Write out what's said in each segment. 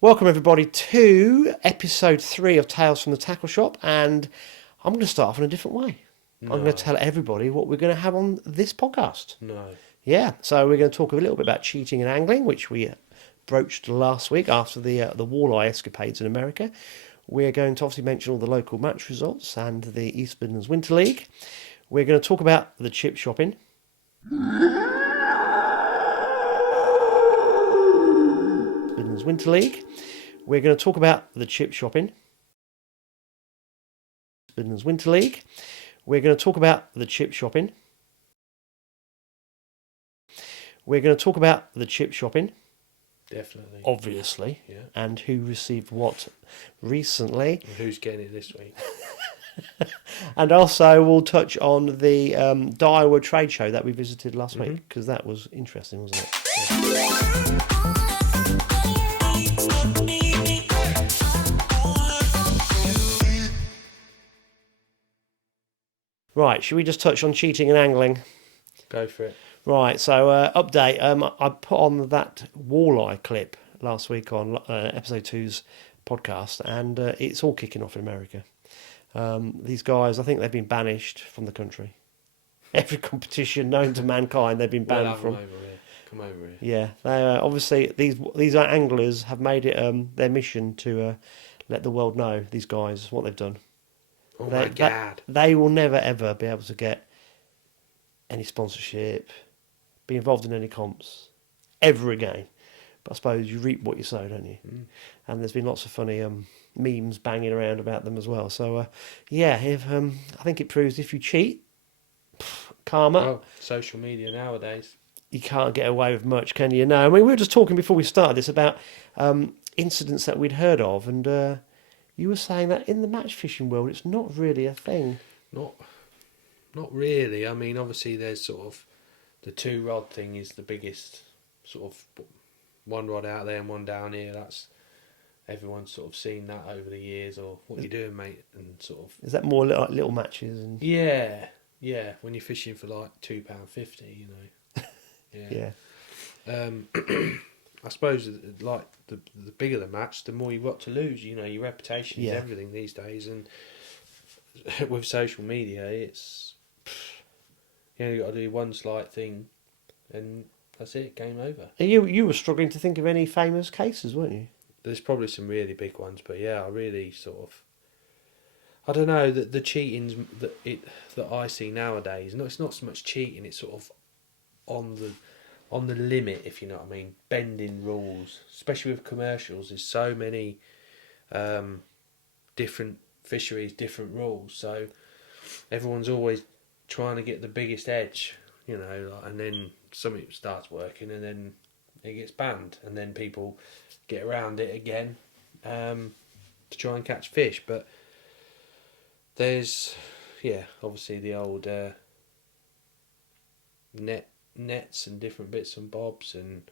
Welcome everybody to episode 3 of Tales from the Tackle Shop, and I'm going to start off in a different way. I'm going to tell everybody what we're going to have on this podcast. Yeah, so we're going to talk a little bit about cheating and angling, which we broached last week after the walleye escapades in America. We're going to obviously mention all the local match results and the East Midlands Winter League. We're going to talk about the chip shopping. Midlands Winter League. We're going to talk about the chip shopping. Midlands Winter League. We're going to talk about the chip shopping. We're going to talk about the chip shopping. Definitely. Obviously. Yeah. And who received what recently. And who's getting it this week? And also we'll touch on the Daiwa trade show that we visited last week, because that was interesting, wasn't it? Yeah. Right, should we just touch on cheating and angling? Go for it. Right, so update. I put on that walleye clip last week on episode 2's podcast, and it's all kicking off in America. These guys, I think they've been banished from the country. Every competition known to mankind, they've been banned from. Come over here. Yeah, they obviously these anglers have made it their mission to let the world know, these guys, what they've done. Oh my God! They will never ever be able to get any sponsorship, be involved in any comps ever again. But I suppose you reap what you sow, don't you? And there's been lots of funny memes banging around about them as well. So I think it proves if you cheat, karma. Oh, social media nowadays. You can't get away with much, can you? No, I mean, we were just talking before we started this about incidents that we'd heard of, and you were saying that in the match fishing world, it's not really a thing. Not really. I mean, obviously, there's sort of the 2-rod thing is the biggest sort of one rod out there and one down here. That's everyone's sort of seen that over the years. Or what you doing, mate? And sort of is that more like little matches? And yeah. When you're fishing for like £2.50, you know. Yeah. I suppose like the bigger the match, the more you've got to lose. You know, your reputation is everything these days, and with social media, it's you only got to do one slight thing, and that's it. Game over. You were struggling to think of any famous cases, weren't you? There's probably some really big ones, but yeah, I really sort of. I don't know that the cheating's that I see nowadays. No, it's not so much cheating. It's sort of on the limit, if you know what I mean. Bending rules, especially with commercials. There's so many different fisheries, different rules. So everyone's always trying to get the biggest edge, you know. And then something starts working, and then it gets banned, and then people get around it again to try and catch fish. But there's, obviously the old nets and different bits and bobs, and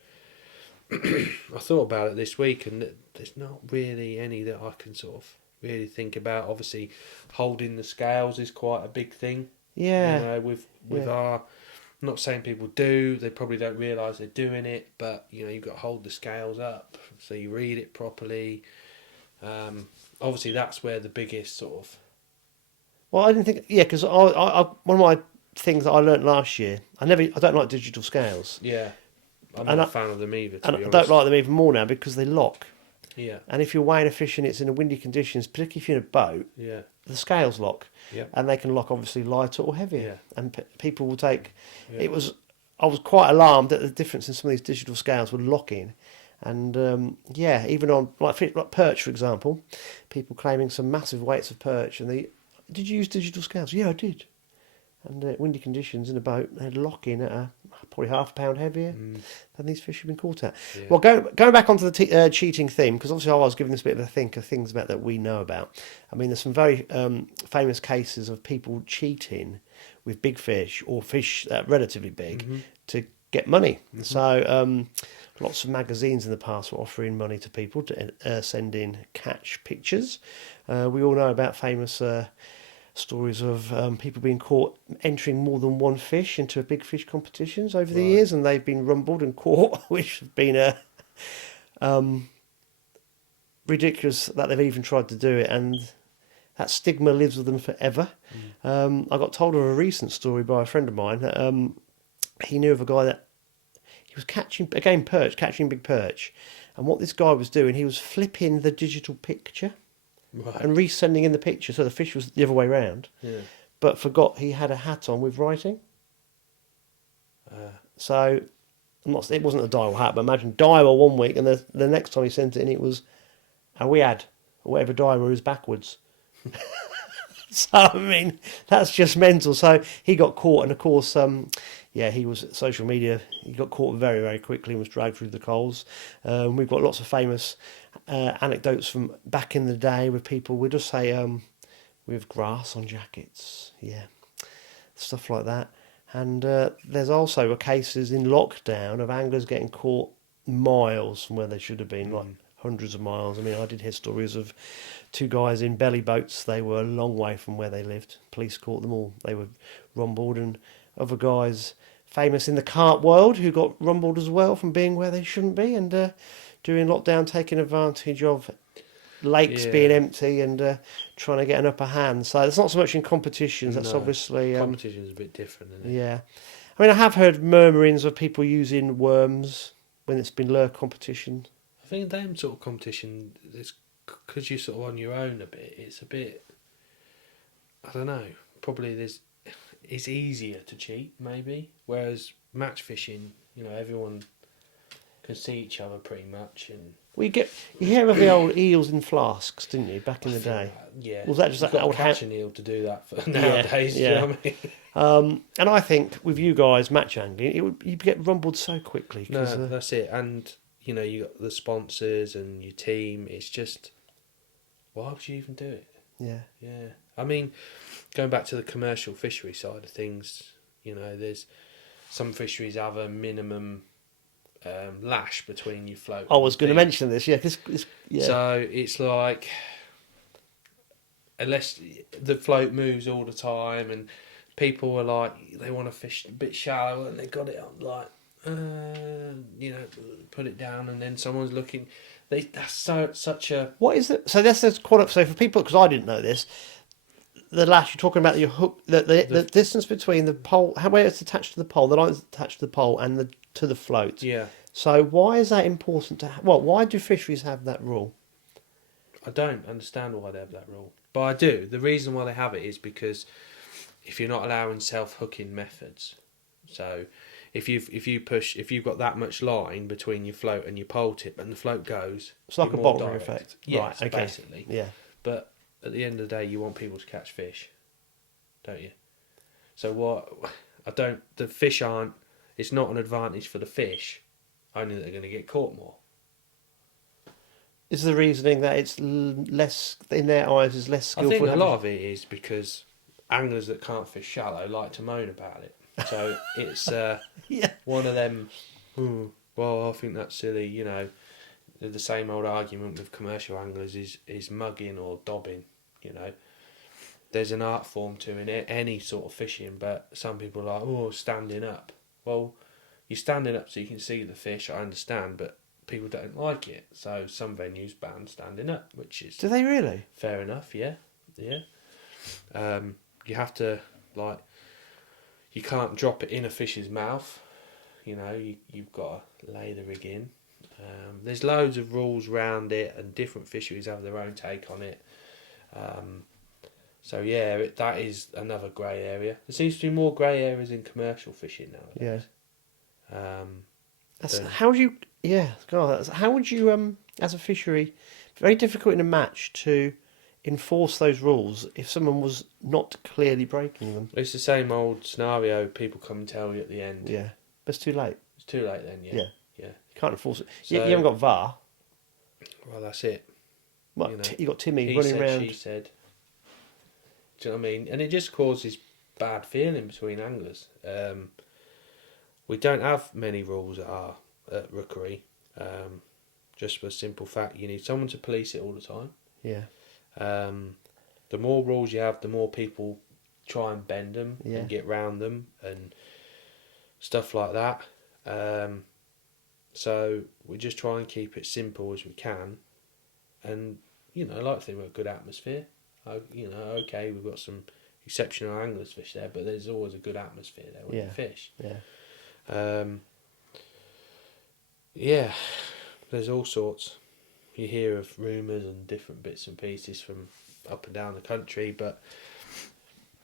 I thought about it this week, and there's not really any that I can sort of really think about. Obviously, holding the scales is quite a big thing. Yeah. You know, with our, I'm not saying people do, they probably don't realise they're doing it, but you know, you've got to hold the scales up so you read it properly. Obviously, that's where the biggest sort of. Well, I didn't think. Yeah, because I one of my things that I learnt last year. I don't like digital scales. Yeah, I'm not a fan of them either. And I don't like them even more now because they lock. Yeah. And if you're weighing a fish and it's in a windy conditions, particularly if you're in a boat, the scales lock. Yeah. And they can lock obviously lighter or heavier. Yeah. And people will take. I was quite alarmed at the difference in some of these digital scales were locking. And even on like perch, for example, people claiming some massive weights of perch, and did you use digital scales? Yeah, I did. And windy conditions in a boat, they'd lock in at probably half a pound heavier than these fish have been caught at. Yeah. Well, going back onto the cheating theme, because obviously I was giving this a bit of a think of things about that we know about. I mean, there's some very famous cases of people cheating with big fish or fish relatively big to get money. So lots of magazines in the past were offering money to people to send in catch pictures. We all know about famous stories of people being caught entering more than one fish into big fish competitions over the years, and they've been rumbled and caught, which have been ridiculous that they've even tried to do it, and that stigma lives with them forever. I got told of a recent story by a friend of mine that he knew of a guy that he was catching catching big perch, and what this guy was doing, he was flipping the digital picture Right. and resending in the picture, so the fish was the other way round, Yeah. but forgot he had a hat on with writing. So it wasn't a Daiwa hat, but imagine Daiwa one week, and the next time he sent it in, it was a wead, or whatever Daiwa is backwards. So, I mean, that's just mental. So he got caught, and of course, he was social media. He got caught very, very quickly and was dragged through the coals. We've got lots of famous anecdotes from back in the day with people. We just say with grass on jackets, stuff like that. And there's also cases in lockdown of anglers getting caught miles from where they should have been, like hundreds of miles. I mean, I did hear stories of two guys in belly boats. They were a long way from where they lived. Police caught them all. They were rumbled, and other guys famous in the carp world who got rumbled as well from being where they shouldn't be, and during lockdown taking advantage of lakes being empty and trying to get an upper hand. So it's not so much in competitions. That's obviously competition is a bit different, isn't it? Yeah, I mean, I have heard murmurings of people using worms when it's been lure competition. I think them sort of competition is because you're sort of on your own a bit. It's a bit, I don't know. Probably it's easier to cheat maybe. Whereas match fishing, everyone can see each other pretty much, and You hear of the old eels in flasks, didn't you, back in the day? Yeah. Was that just You've that got old to catch an eel to do that for nowadays? Yeah. You know what I mean? And I think with you guys match angling, you'd get rumbled so quickly. No, that's it. And you got the sponsors and your team. It's just, why would you even do it? Yeah. Yeah. I mean, going back to the commercial fishery side of things, there's some fisheries have a minimum lash between your float. I was going to mention this, yeah. So it's like, unless the float moves all the time, and people are like, they want to fish a bit shallow, and they got it on like, put it down, and then someone's looking. That's such a. What is it? So that's quite up. So for people, because I didn't know this, the lash you're talking about, your hook, the distance between the pole, where it's attached to the pole, the line is attached to the pole, and to the float. Yeah. So why is that important to? Why do fisheries have that rule? I don't understand why they have that rule, but I do. The reason why they have it is because if you're not allowing self-hooking methods, so if you've got that much line between your float and your pole tip, and the float goes, it's like a bottling effect, yes, right? Okay, basically. yeah. But at the end of the day, you want people to catch fish, don't you? So the fish aren't. It's not an advantage for the fish, only that they're going to get caught more. Is the reasoning that it's less, in their eyes, is less skillful? I think a lot of it is because anglers that can't fish shallow like to moan about it. So it's one of them, well, I think that's silly, the same old argument with commercial anglers is mugging or dobbing, There's an art form to it, any sort of fishing, but some people are like, standing up. Well, you're standing up so you can see the fish, I understand, but people don't like it. So some venues ban standing up, which is... Do they really? Fair enough, yeah. You have to, you can't drop it in a fish's mouth. You've got to lay the rig in. There's loads of rules around it, and different fisheries have their own take on it. That is another grey area. There seems to be more grey areas in commercial fishing nowadays. Yeah. How would you, as a fishery, very difficult in a match to enforce those rules if someone was not clearly breaking them? It's the same old scenario. People come and tell you at the end. Yeah, but it's too late. It's too late then. Yeah. You can't enforce it. So, you haven't got VAR. Well, that's it. You got Timmy he running said, around. She said. Do you know what I mean? And it just causes bad feeling between anglers. We don't have many rules at rookery. Just for the simple fact, you need someone to police it all the time. Yeah. The more rules you have, the more people try and bend them and get round them and stuff like that. So we just try and keep it simple as we can, and I like to think we've got a good atmosphere. Okay, we've got some exceptional anglers fish there, but there's always a good atmosphere there when you fish. Yeah, there's all sorts. You hear of rumours and different bits and pieces from up and down the country, but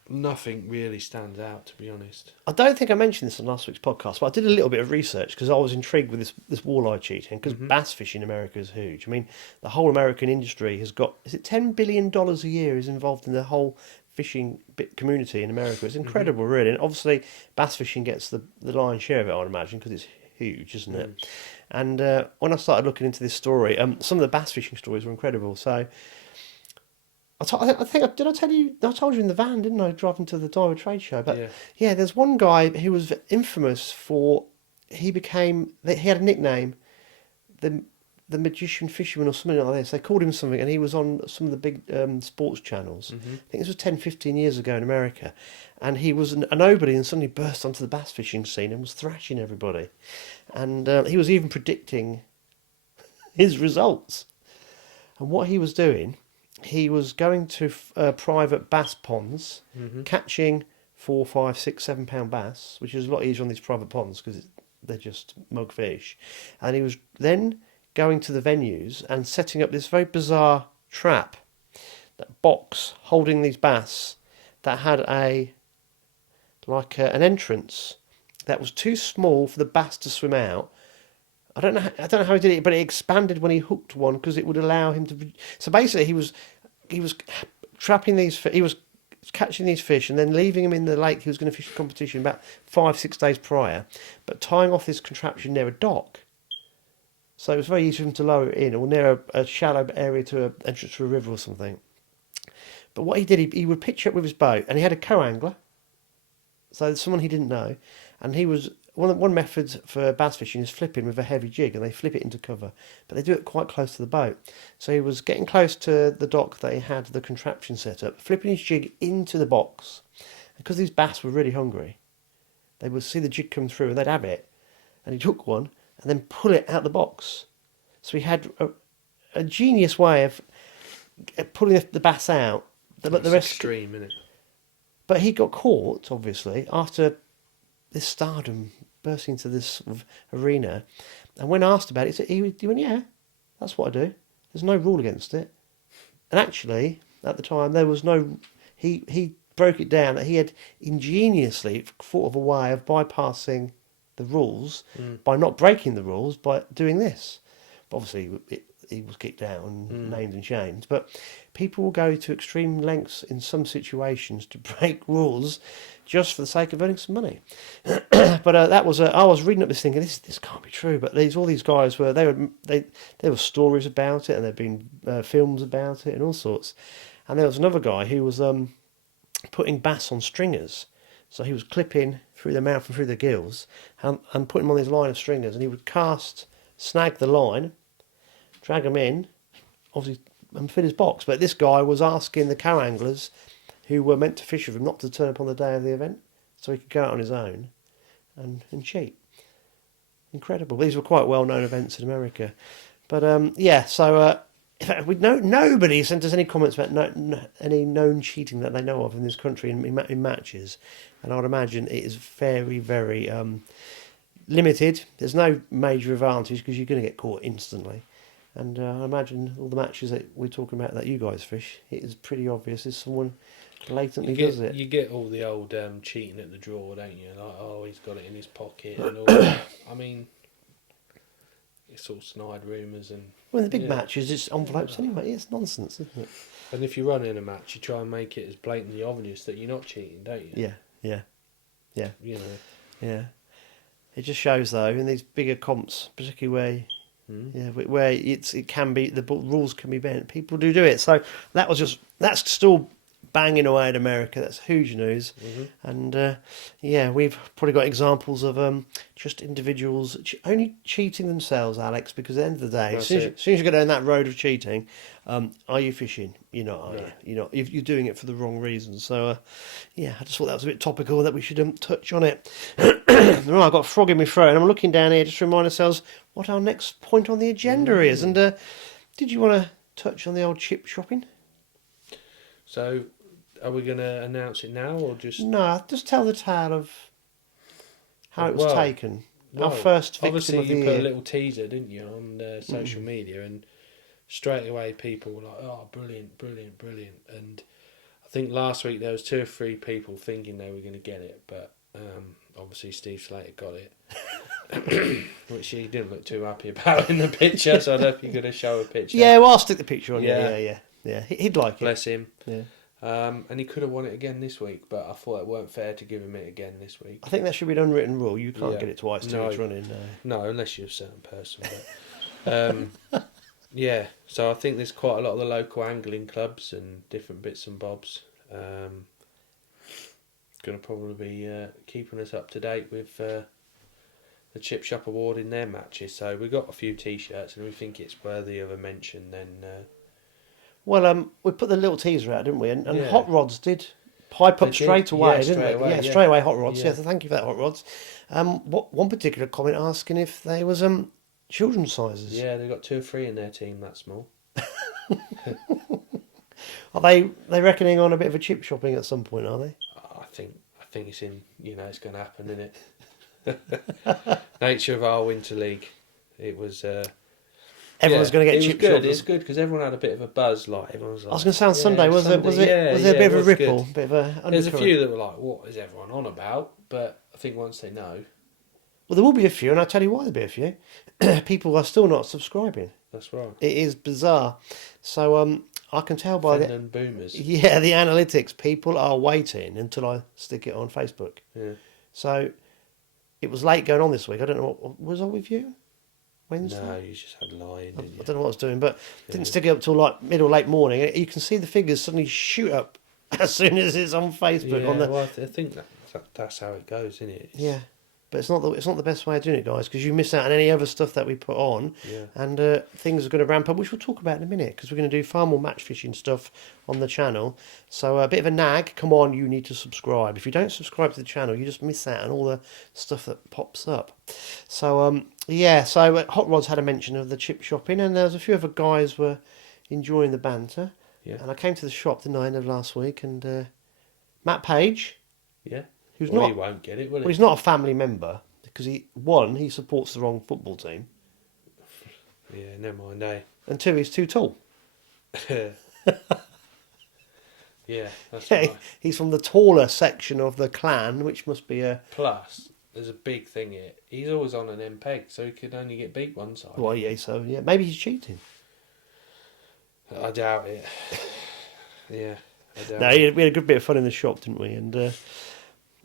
nothing really stands out, to be honest. I don't think I mentioned this on last week's podcast, but I did a little bit of research because I was intrigued with this walleye cheating, because bass fishing in America is huge. I mean, the whole American industry has got, is it $10 billion a year is involved in the whole fishing community in America. It's incredible, really. And obviously, bass fishing gets the lion's share of it, I'd imagine, because it's huge, isn't it? And when I started looking into this story, some of the bass fishing stories were incredible. So I think did I tell you? I told you in the van, didn't I? Driving to the Daiwa trade show. But yeah, there's one guy who was infamous for he had a nickname, the magician fisherman or something like this. They called him something, and he was on some of the big sports channels. I think this was 10, 15 years ago in America, and he was a nobody, and suddenly burst onto the bass fishing scene and was thrashing everybody, and he was even predicting his results. And what he was doing, he was going to private bass ponds, catching 4, 5, 6, 7 pound bass, which is a lot easier on these private ponds because they're just mug fish, and he was then going to the venues and setting up this very bizarre trap, that box holding these bass that had an entrance that was too small for the bass to swim out. I don't know how he did it, but it expanded when he hooked one because it would allow him to. So basically, he was trapping these. He was catching these fish and then leaving them in the lake. He was going to fish a competition about 5, 6 days prior, but tying off this contraption near a dock. So it was very easy for him to lower it in, or near a shallow area to an entrance to a river or something. But what he did, he would pitch up with his boat, and he had a co-angler, so someone he didn't know, and he was one method for bass fishing is flipping with a heavy jig, and they flip it into cover, but they do it quite close to the boat. So he was getting close to the dock that he had the contraption set up, flipping his jig into the box, and because these bass were really hungry, they would see the jig come through and they'd have it, and he'd hook one and then pull it out the box. So he had a genius way of pulling the bass out. But the rest extreme, isn't it? But he got caught, obviously, after this stardom bursting into this sort of arena. And when asked about it, he went, yeah, that's what I do. There's no rule against it. And actually, at the time, there was no... He broke it down that he had ingeniously thought of a way of bypassing the rules by not breaking the rules, by doing this. But obviously, he was kicked out and named and shamed. But people will go to extreme lengths in some situations to break rules just for the sake of earning some money. But that was I was reading up this thinking this can't be true. But all these guys were there were stories about it, and there'd been films about it and all sorts. And there was another guy who was putting bass on stringers. So he was clipping through the mouth and through the gills and putting them on this line of stringers, and he would snag the line, drag them in, obviously, and fill his box. But this guy was asking the co-anglers who were meant to fish with him not to turn up on the day of the event, so he could go out on his own and cheat. Incredible. These were quite well-known events in America. But so in fact, nobody sent us any comments about any known cheating that they know of in this country in matches, and I would imagine it is very, very limited. There's no major advantage because you're going to get caught instantly. And I imagine all the matches that we're talking about that you guys fish, it is pretty obvious if someone blatantly does it. You get all the old cheating at the draw, don't you? Like, oh, he's got it in his pocket and all that. I mean, it's all snide rumours and... Well, in the big matches, it's envelopes anyway. It's nonsense, isn't it? And if you run in a match, you try and make it as blatantly obvious that you're not cheating, don't you? Yeah. You know. Yeah. It just shows, though, in these bigger comps, particularly where it can be, the rules can be bent, people do it. So that's still banging away in America. That's huge news. And we've probably got examples of just individuals only cheating themselves, Alex, because at the end of the day, as soon as you go down that road of cheating, are you fishing? You're not, are you? You're not. If you're doing it for the wrong reasons. So I just thought that was a bit topical, that we should touch on it. Right, I've got a frog in my throat, and I'm looking down here just to remind ourselves what our next point on the agenda is. And did you want to touch on the old chip shopping? So, are we going to announce it now or just? No, just tell the tale of how it was Well, taken. Our Well, first victim obviously of the you put a year. little teaser, didn't you, on social media, and straight away people were like, "Oh, brilliant, brilliant, brilliant!" And I think last week there was 2 or 3 people thinking they were going to get it, but obviously Steve Slater got it, which he didn't look too happy about in the picture. So I don't know if you're going to show a picture. Yeah, well, I'll stick the picture on. Yeah. Yeah. He'd like it. Bless him. Yeah. And he could have won it again this week, but I thought it weren't fair to give him it again this week. I think that should be an unwritten rule. You can't Yeah. get it twice till No. it's running. No. No, unless you're a certain person. But, yeah, so I think there's quite a lot of the local angling clubs and different bits and bobs. Going to probably be keeping us up to date with the Chip Shop Award in their matches. So we got a few T-shirts, and we think it's worthy of a mention. Then, Well, we put the little teaser out, didn't we? And Yeah. Hot Rods did pipe up They did. straight away, Yeah, didn't straight they? away, Yeah, yeah. straight away. Hot Rods. Yeah. Yeah, so thank you for that, Hot Rods. One particular comment asking if they was children's sizes. yeah, they've got 2 or 3 in their team that small. Are they reckoning on a bit of a chip shopping at some point? Are they? I think it's in. It's going to happen, isn't it? Nature of our winter league. It was. Everyone's going to get it chip was good. shopping. It's good because everyone had a bit of a buzz. Like everyone was like, I was going to say on yeah, Sunday. Was there a bit of a was ripple? good. Bit of a. There's a undercurrent? few that were like, "What is everyone on about?" But I think once they know, Well, there will be a few, and I'll tell you why there'll be a few. People are still not subscribing. that's right. It is bizarre. So I can tell by the Fendon boomers. the analytics. People are waiting until I stick it on Facebook. Yeah. So it was late going on this week. I don't know what was I with you Wednesday. No, you just had lying, didn't I you? don't know what I was doing, but didn't Yeah. stick it up till like mid or late morning. You can see the figures suddenly shoot up as soon as it's on Facebook. Yeah, On the well, I think that's how it goes, isn't it? yeah, but it's not the best way of doing it, guys, because you miss out on any other stuff that we put on, Yeah. and things are going to ramp up, which we'll talk about in a minute, because we're going to do far more match fishing stuff on the channel. So a bit of a nag. Come on, you need to subscribe. If you don't subscribe to the channel, you just miss out on all the stuff that pops up. So so Hot Rods had a mention of the chip shopping, and there was a few other guys were enjoying the banter. Yeah. And I came to the shop, didn't I, end of last week, and Matt Page, Yeah. who's Well, not. he won't get it, will Well, he? he's not a family member because he supports the wrong football team, Yeah, never mind, eh? and 2, he's too tall. Yeah, that's Yeah, right. he's from the taller section of the clan, which must be a Plus, there's a big thing here. He's always on an MPEG, so he could only get beat one side. well, yeah. So yeah, maybe he's cheating. I doubt it. Yeah, I doubt No, it. we had a good bit of fun in the shop, didn't we? And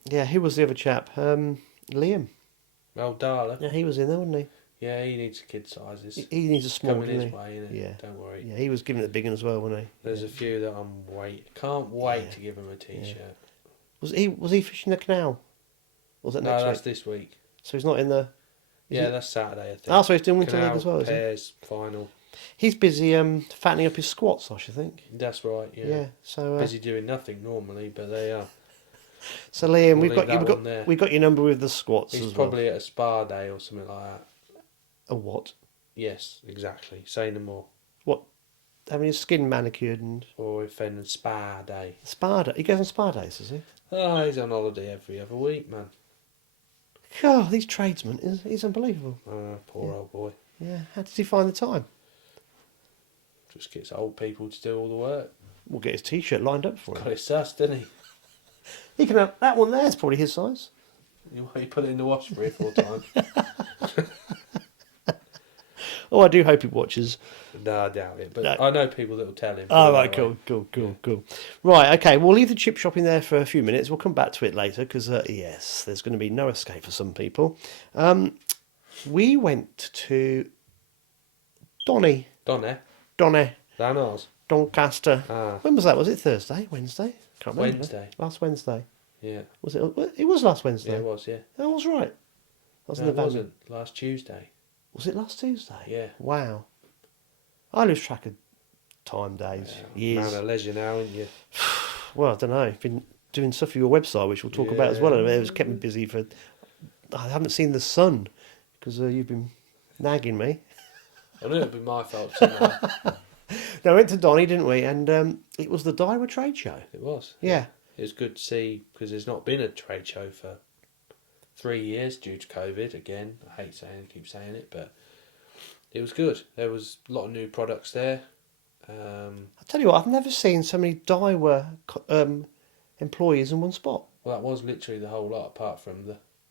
yeah, who was the other chap? Liam. Oh, Darla. Yeah, he was in there, wasn't he? Yeah, he needs kid sizes. He needs a small, Coming doesn't his he? way, innit? Yeah. Don't worry. Yeah, he was giving it the big one as well, wasn't he? There's a few that can't wait Yeah. to give him a T-shirt. Was he fishing the canal? Or was that No, next that's week? this week. So he's not in the. Yeah, he- that's Saturday, I think. Oh, so he's doing Winter League Canal as well, is he? Pairs final. He's busy fattening up his squats, I should think. That's right. Yeah. Yeah. So Busy doing nothing normally, but they are. so Liam, We'll leave that one there. we've got your number with the squats He's as well. probably at a spa day or something like that. A what? Yes, exactly. Say no more. Having his skin manicured and Or if then spa day. spa day. He goes on spa days, does he? Oh, he's on holiday every other week, man. God, these tradesmen, he's unbelievable. Poor old boy. Yeah, how does he find the time? Just gets old people to do all the work. We'll get his t-shirt lined up for Got him. it sus, didn't he? He can have that one there. It's probably his size. He put it in the wash 3 or 4 times. Oh, I do hope he watches. No, I doubt it. But No. I know people that will tell him. Oh, put it right, that way. cool. Right, okay, we'll leave the chip shopping there for a few minutes. We'll come back to it later because, yes, there's going to be no escape for some people. We went to Donny, Lanos. Doncaster. Ah, When was that? Was it Thursday? Wednesday? Can't remember. Wednesday. Last Wednesday. Yeah. Was it? It was last Wednesday. Yeah, it was, yeah. I was right. I was in No, the it van. wasn't. Last Tuesday. Was it last Tuesday? Yeah. Wow. I lose track of time, days, years. Man of leisure now, aren't you? Well, I don't know. I've been doing stuff for your website, which we'll talk about as well. Yeah. It was kept me busy for. I haven't seen the sun because you've been nagging me. I knew it'd be my fault somehow. No, we went to Donny, didn't we? And it was the Daiwa trade show. It was. Yeah. It was good to see because there's not been a trade show for 3 years due to COVID. Again, I hate keep saying it, but it was good. There was a lot of new products there. I'll tell you what, I've never seen so many Daiwa employees in one spot. Well, that was literally the whole lot, apart from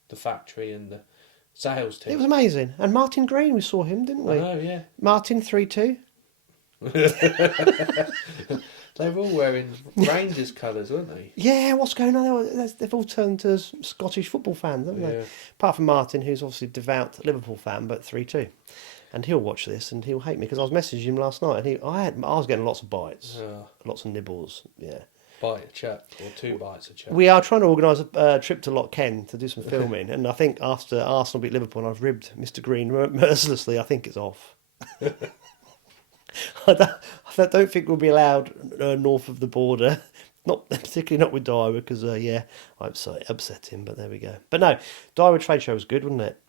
the factory and the sales team. It was amazing. And Martin Green, we saw him, didn't we? I know, yeah. Martin 3-2. They were all wearing Rangers colours, weren't they? Yeah, what's going on? They've all turned to Scottish football fans, haven't they? Yeah. Apart from Martin, who's obviously a devout Liverpool fan, but 3-2. And he'll watch this and he'll hate me because I was messaging him last night and I was getting lots of bites, lots of nibbles. Yeah. Bite a chap or 2 bites a chap. We are trying to organise a trip to Loch Ken to do some filming, and I think after Arsenal beat Liverpool and I've ribbed Mr. Green mercilessly, I think it's off. I don't think we'll be allowed north of the border, not particularly not with Daiwa because I upset him, but there we go. But no, Daiwa trade show was good, wasn't it?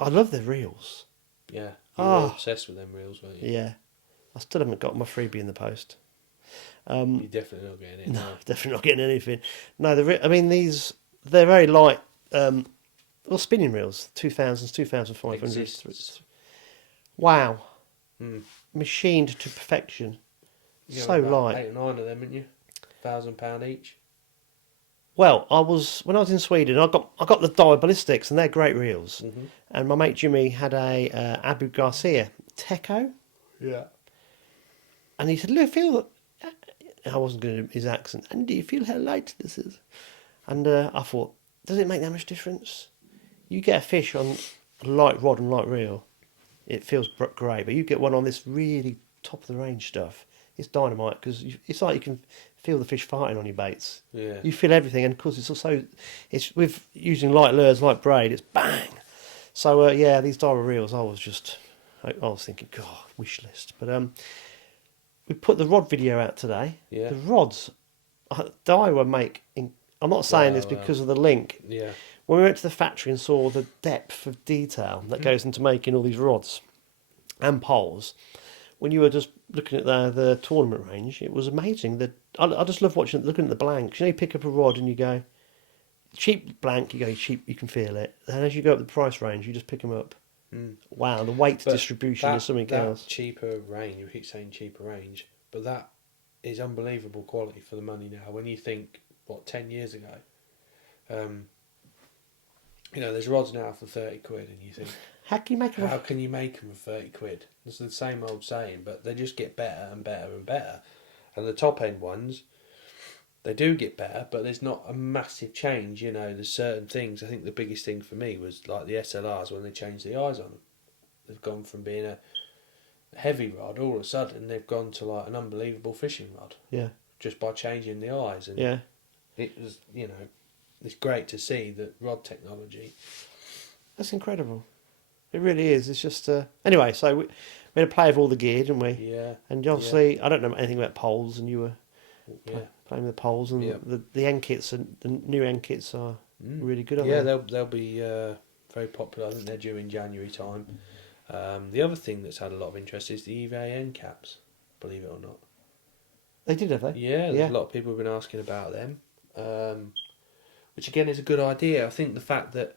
I love their reels. Yeah, you were obsessed with them reels, weren't you? Yeah, I still haven't got my freebie in the post. You're definitely not getting it. No, definitely not getting anything. No, they're very light. Spinning reels, 2000s, 2500s. Wow, machined to perfection. You So about light. 8 or 9 of them, haven't you? £1,000 each. Well, when I was in Sweden, I got the Daiwa ballistics, and they're great reels. Mm-hmm. And my mate Jimmy had a Abu Garcia Teco, Yeah. and he said, "Look, feel." I wasn't going to do his accent. And do you feel how light this is? And I thought, does it make that much difference? You get a fish on a light rod and light reel, it feels great. But you get one on this really top of the range stuff, it's dynamite because it's like you can feel the fish fighting on your baits. Yeah. You feel everything, and of course it's with using light lures, light braid, it's bang. So these Daiwa reels, I was thinking, God, wish list. But we put the rod video out today. Yeah. The rods, Daiwa make. I'm not saying this because of the link. Yeah. When we went to the factory and saw the depth of detail that goes into making all these rods and poles, when you were just looking at the tournament range, it was amazing. I just love looking at the blanks. You pick up a rod and you go, cheap blank, you go, cheap, you can feel it. And as you go up the price range, you just pick them up. Wow, the weight distribution is something else. Cheaper range, you keep saying cheaper range, but that is unbelievable quality for the money now. When you think, 10 years ago, there's rods now for 30 quid, and you think, how can you make them? How can you make them for 30 quid? It's the same old saying, but they just get better and better and better. And the top end ones, they do get better, but there's not a massive change. There's certain things. I think the biggest thing for me was like the SLRs when they changed the eyes on them. They've gone from being a heavy rod, all of a sudden they've gone to like an unbelievable fishing rod. Yeah. Just by changing the eyes. And yeah. It was, it's great to see that rod technology. That's incredible. It really is. It's just anyway. So we had a play of all the gear, didn't we? Yeah. And obviously, I don't know anything about poles, and you were playing with the poles, and the end kits and the new end kits are really good. Aren't they? They'll be very popular. I think they're due in January time. The other thing that's had a lot of interest is the EVA end caps. Believe it or not. They did, have they? Yeah, there's a lot of people who've been asking about them. Which again is a good idea. I think the fact that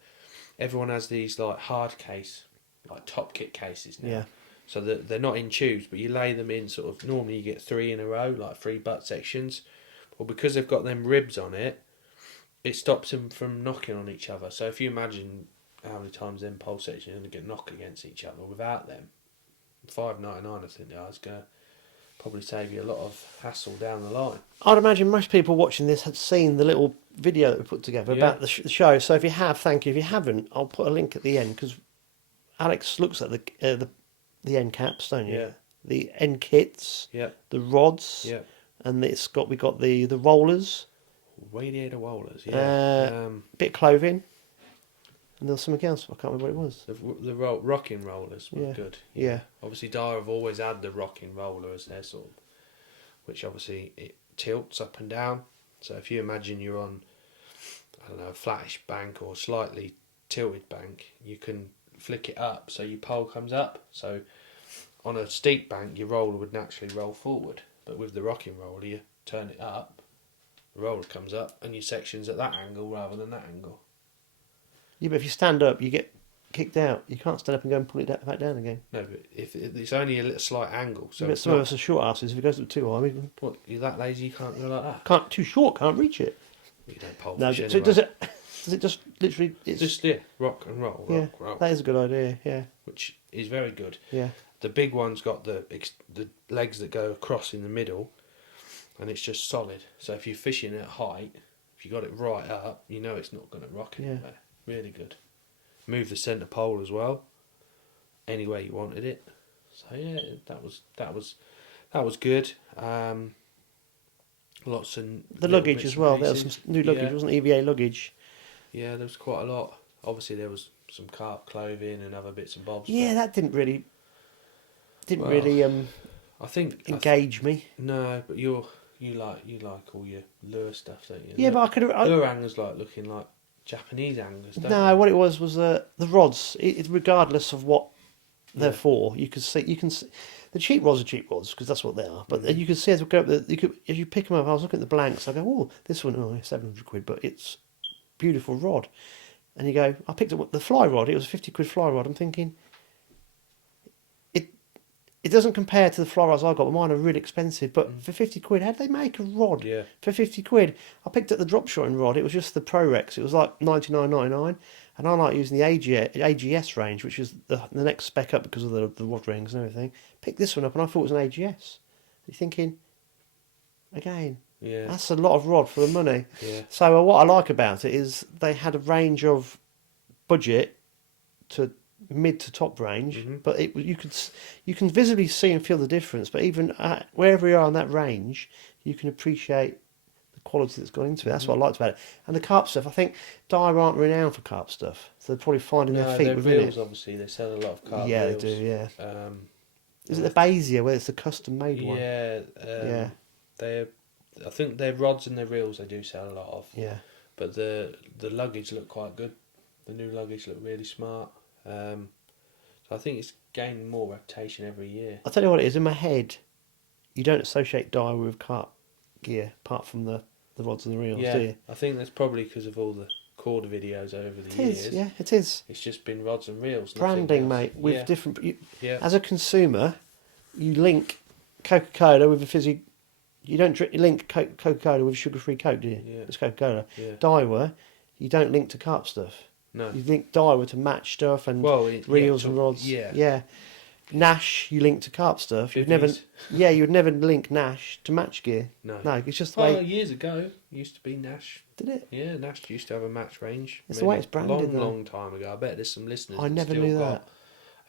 everyone has these like hard case, like top kit cases now. Yeah. So that they're not in tubes, but you lay them in sort of, normally you get 3 in a row, like 3 butt sections. Well, because they've got them ribs on it, it stops them from knocking on each other. So if you imagine how many times them pole sections are going to get knocked against each other, without them, $5.99 I think they are, is going to probably save you a lot of hassle down the line. I'd imagine most people watching this had seen the little video that we put together about the show. So if you have, thank you. If you haven't, I'll put a link at the end because Alex looks at the end caps, don't you? Yeah. The end kits. Yeah. The rods. Yeah. And we got the rollers. Radiator rollers. Yeah. Bit of clothing. And there was something else. I can't remember what it was. The rocking rollers were good. Yeah. Obviously, Daiwa have always had the rocking roller as their sort of, which obviously it tilts up and down. So if you imagine you're on, I don't know, a flattish bank or slightly tilted bank, you can flick it up so your pole comes up. So on a steep bank, your roller would naturally roll forward, but with the rocking roller, you turn it up, the roller comes up, and your section's at that angle rather than that angle. Yeah, but if you stand up, you get kicked out. You can't stand up and go and pull it back down again. No, but if it's only a little slight angle, so But it's some of not. us are short asses. If it goes up too high, we What, you're that lazy you can't go like that? can't too short, can't reach it. You don't pole No, fish so anyway. does it? Does it just literally? It's Just rock and roll, yeah. rock, roll, That is a good idea. Yeah, which is very good. yeah, The big one's got the legs that go across in the middle, and it's just solid. So if you're fishing at height, if you got it right up, you know it's not going to rock Yeah. anywhere. Really good. Move the centre pole as well, any way you wanted it. So yeah, that was good. Lots of the little luggage bits as and well. There was pieces. some new luggage, Yeah. wasn't it? EVA luggage. Yeah, there was quite a lot. Obviously, there was some carp clothing and other bits and bobs. Yeah, but that didn't really I think engage me. no, but you like all your lure stuff, don't you? Yeah, but I could have. Lure anglers like looking like Japanese anglers, don't No, they? what it was the rods. Regardless of what they're Yeah. for, you can see the cheap rods are cheap rods because that's what they are. But Mhm. you can see as we go up, if you pick them up. I was looking at the blanks. I go, oh, this one, oh, £700, but it's beautiful rod. And you go, I picked up the fly rod. It was a £50 fly rod. I'm thinking, it doesn't compare to the fly rods I got. But mine are really expensive. But for £50, how'd they make a rod? Yeah. For £50, I picked up the drop shotting rod. It was just the Pro Rex. It was like £99.99, and I like using the AGS range, which is the next spec up because of the rod rings and everything. Picked this one up, and I thought it was an AGS. You're thinking, again, Yeah. that's a lot of rod for the money. Yeah. So what I like about it is they had a range of budget to mid to top range, Mhm. but you can visibly see and feel the difference. But even wherever you are in that range, you can appreciate the quality that's gone into it. That's what I liked about it. And the carp stuff, I think Daiwa aren't renowned for carp stuff, so they're probably finding their No, feet their within reels, it. obviously, they sell a lot of carp Yeah, reels. they do. Yeah. Is it yeah. the Bezier where it's the custom made one? Yeah. Yeah. I think their rods and their reels they do sell a lot of. Yeah. But the luggage looked quite good. The new luggage looked really smart. So I think it's gaining more reputation every year. I'll tell you what it is, in my head, you don't associate Daiwa with carp gear, apart from the rods and the reels, Yeah, do you? I think that's probably because of all the cord videos over the It years. is, yeah, it is. It's just been rods and reels. Branding, nothing else. mate, with yeah. different... Yeah. As a consumer, you link Coca-Cola with a fizzy... You don't link Coca-Cola with sugar-free Coke, do you? Yeah. It's Coca-Cola. Yeah. Daiwa, you don't link to carp stuff. No. You link Daiwa to match stuff and reels and rods. Yeah. Yeah. Nash, you link to carp stuff. You'd never... Bivvies. Yeah, you would never link Nash to match gear. No. No, it's just the Well, way... years ago, it used to be Nash. Did it? Yeah, Nash used to have a match range. It's the way it's branded, Long, though. long time ago. I bet there's some listeners I that never still knew got that.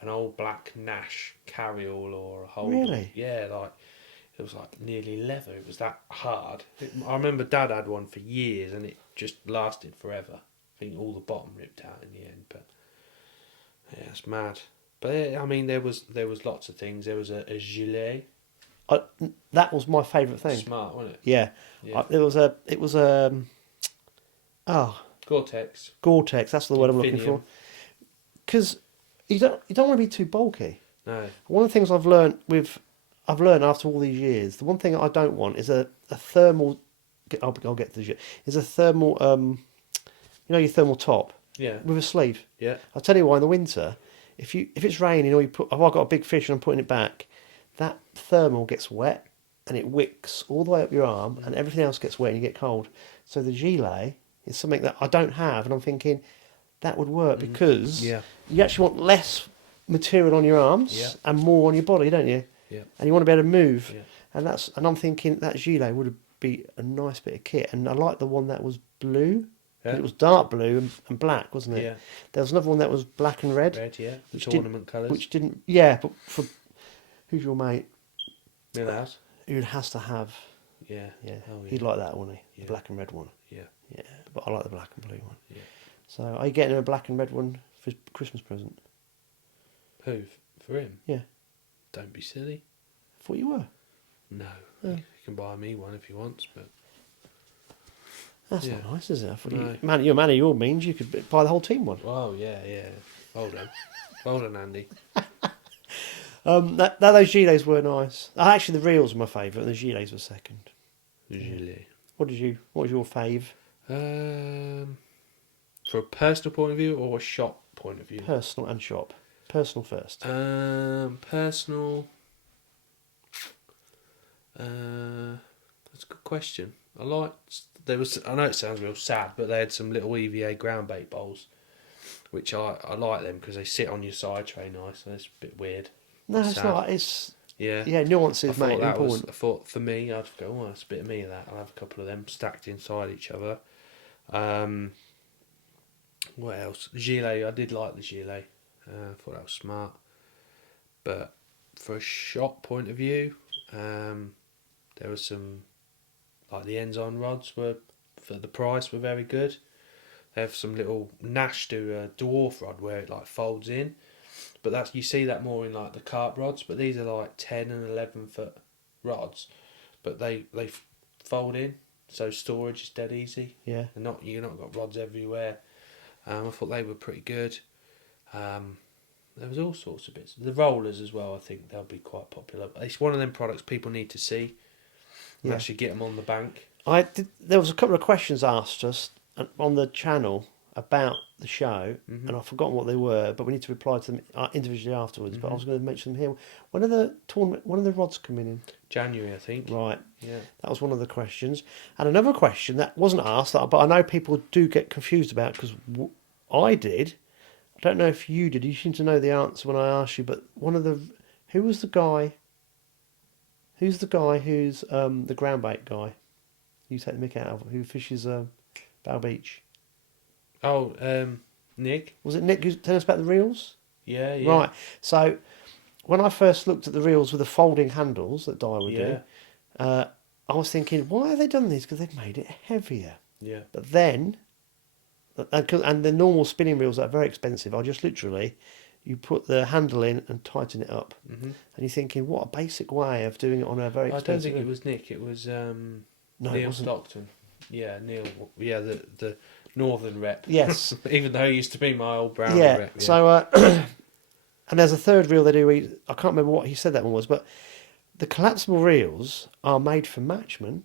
an old black Nash carryall or a hold. Really? Yeah, like it was like nearly leather. It was that hard. I remember Dad had one for years, and it just lasted forever. I think all the bottom ripped out in the end, but yeah, it's mad. But yeah, I mean, there was lots of things. There was a gilet. That was my favourite thing. Smart, wasn't it? Yeah. Yeah. It was Gore-Tex. Gore-Tex. That's the word I'm looking for. Infinium. Because you don't want to be too bulky. No. One of the things I've learned after all these years, the one thing I don't want is a thermal. I'll get to the is a thermal. Your thermal top Yeah. with a sleeve. Yeah. I'll tell you why. In the winter, if it's raining or I've got a big fish and I'm putting it back, that thermal gets wet and it wicks all the way up your arm, and everything else gets wet and you get cold. So the gilet is something that I don't have, and I'm thinking that would work because Yeah. you actually want less material on your arms Yeah. and more on your body, don't you? Yeah. And you want to be able to move. Yeah. And I'm thinking that gilet would be a nice bit of kit, and I like the one that was blue. Yeah. It was dark blue and black, wasn't it? Yeah. There was another one that was black and red, Red, yeah. The Which tournament colours. which didn't. Yeah, but for who's your mate? Millhouse. Who has to have? Yeah. Yeah, Oh, yeah. he'd like that, wouldn't he? Yeah. The black and red one. Yeah. Yeah, but I like the black and blue one. Yeah. So are you getting him a black and red one for his Christmas present? Who? For him? Yeah. Don't be silly. I thought you were. No. Oh. He can buy me one if he wants, but That's Yeah. not nice, is it? I thought No. you're a man of your means. You could buy the whole team one. oh yeah, yeah. Well done. Well done, Andy. Those gilets were nice. Actually, the reels were my favourite, and the gilets were second. Usually. What was your fave? For a personal point of view or a shop point of view? Personal and shop. Personal first. Personal. That's a good question. I know it sounds real sad, but they had some little EVA ground bait bowls, which I like them because they sit on your side tray nice. And it's a bit weird. No, it's sad. not. It's Yeah. nuances, mate. Important. I thought for me, I'd go, oh, that's a bit of me of that. I'll have a couple of them stacked inside each other. What else? Gilet. I did like the gilet. I thought that was smart. But for a shop point of view, there was some, like the ends-on rods were, for the price, were very good. They have some little Nash do a dwarf rod where it like folds in, but you see that more in like the carp rods. But these are like 10 and 11 foot rods, but they fold in, so storage is dead easy. Yeah. And you're not got rods everywhere. I thought they were pretty good. There was all sorts of bits. The rollers as well, I think they'll be quite popular. It's one of them products people need to see. And actually get them on the bank. There was a couple of questions asked us on the channel about the show, and I've forgotten what they were, but we need to reply to them individually afterwards. But I was going to mention them here. When are the rods coming in? January, I think. Right. Yeah. That was one of the questions. And another question that wasn't asked, but I know people do get confused about, because I did. I don't know if you did. You seem to know the answer when I asked you, but who was the guy? Who's the guy who's the ground bait guy? You take the mick out of, who fishes Bow Beach? Oh, Nick. Was it Nick who told us about the reels? Yeah. Right. So when I first looked at the reels with the folding handles that Daiwa do, I was thinking, why have they done these? Because they've made it heavier. Yeah. But then, and the normal spinning reels that are very expensive are just literally, you put the handle in and tighten it up. Mm-hmm. And you're thinking, what a basic way of doing it on a very expensive... I don't think it was Nick, it was Neil Stockton. Yeah, Neil. Yeah, the Northern rep. Yes. Even though he used to be my old Brown rep. Yeah. So, and there's a third reel they do, I can't remember what he said that one was, but the collapsible reels are made for matchmen.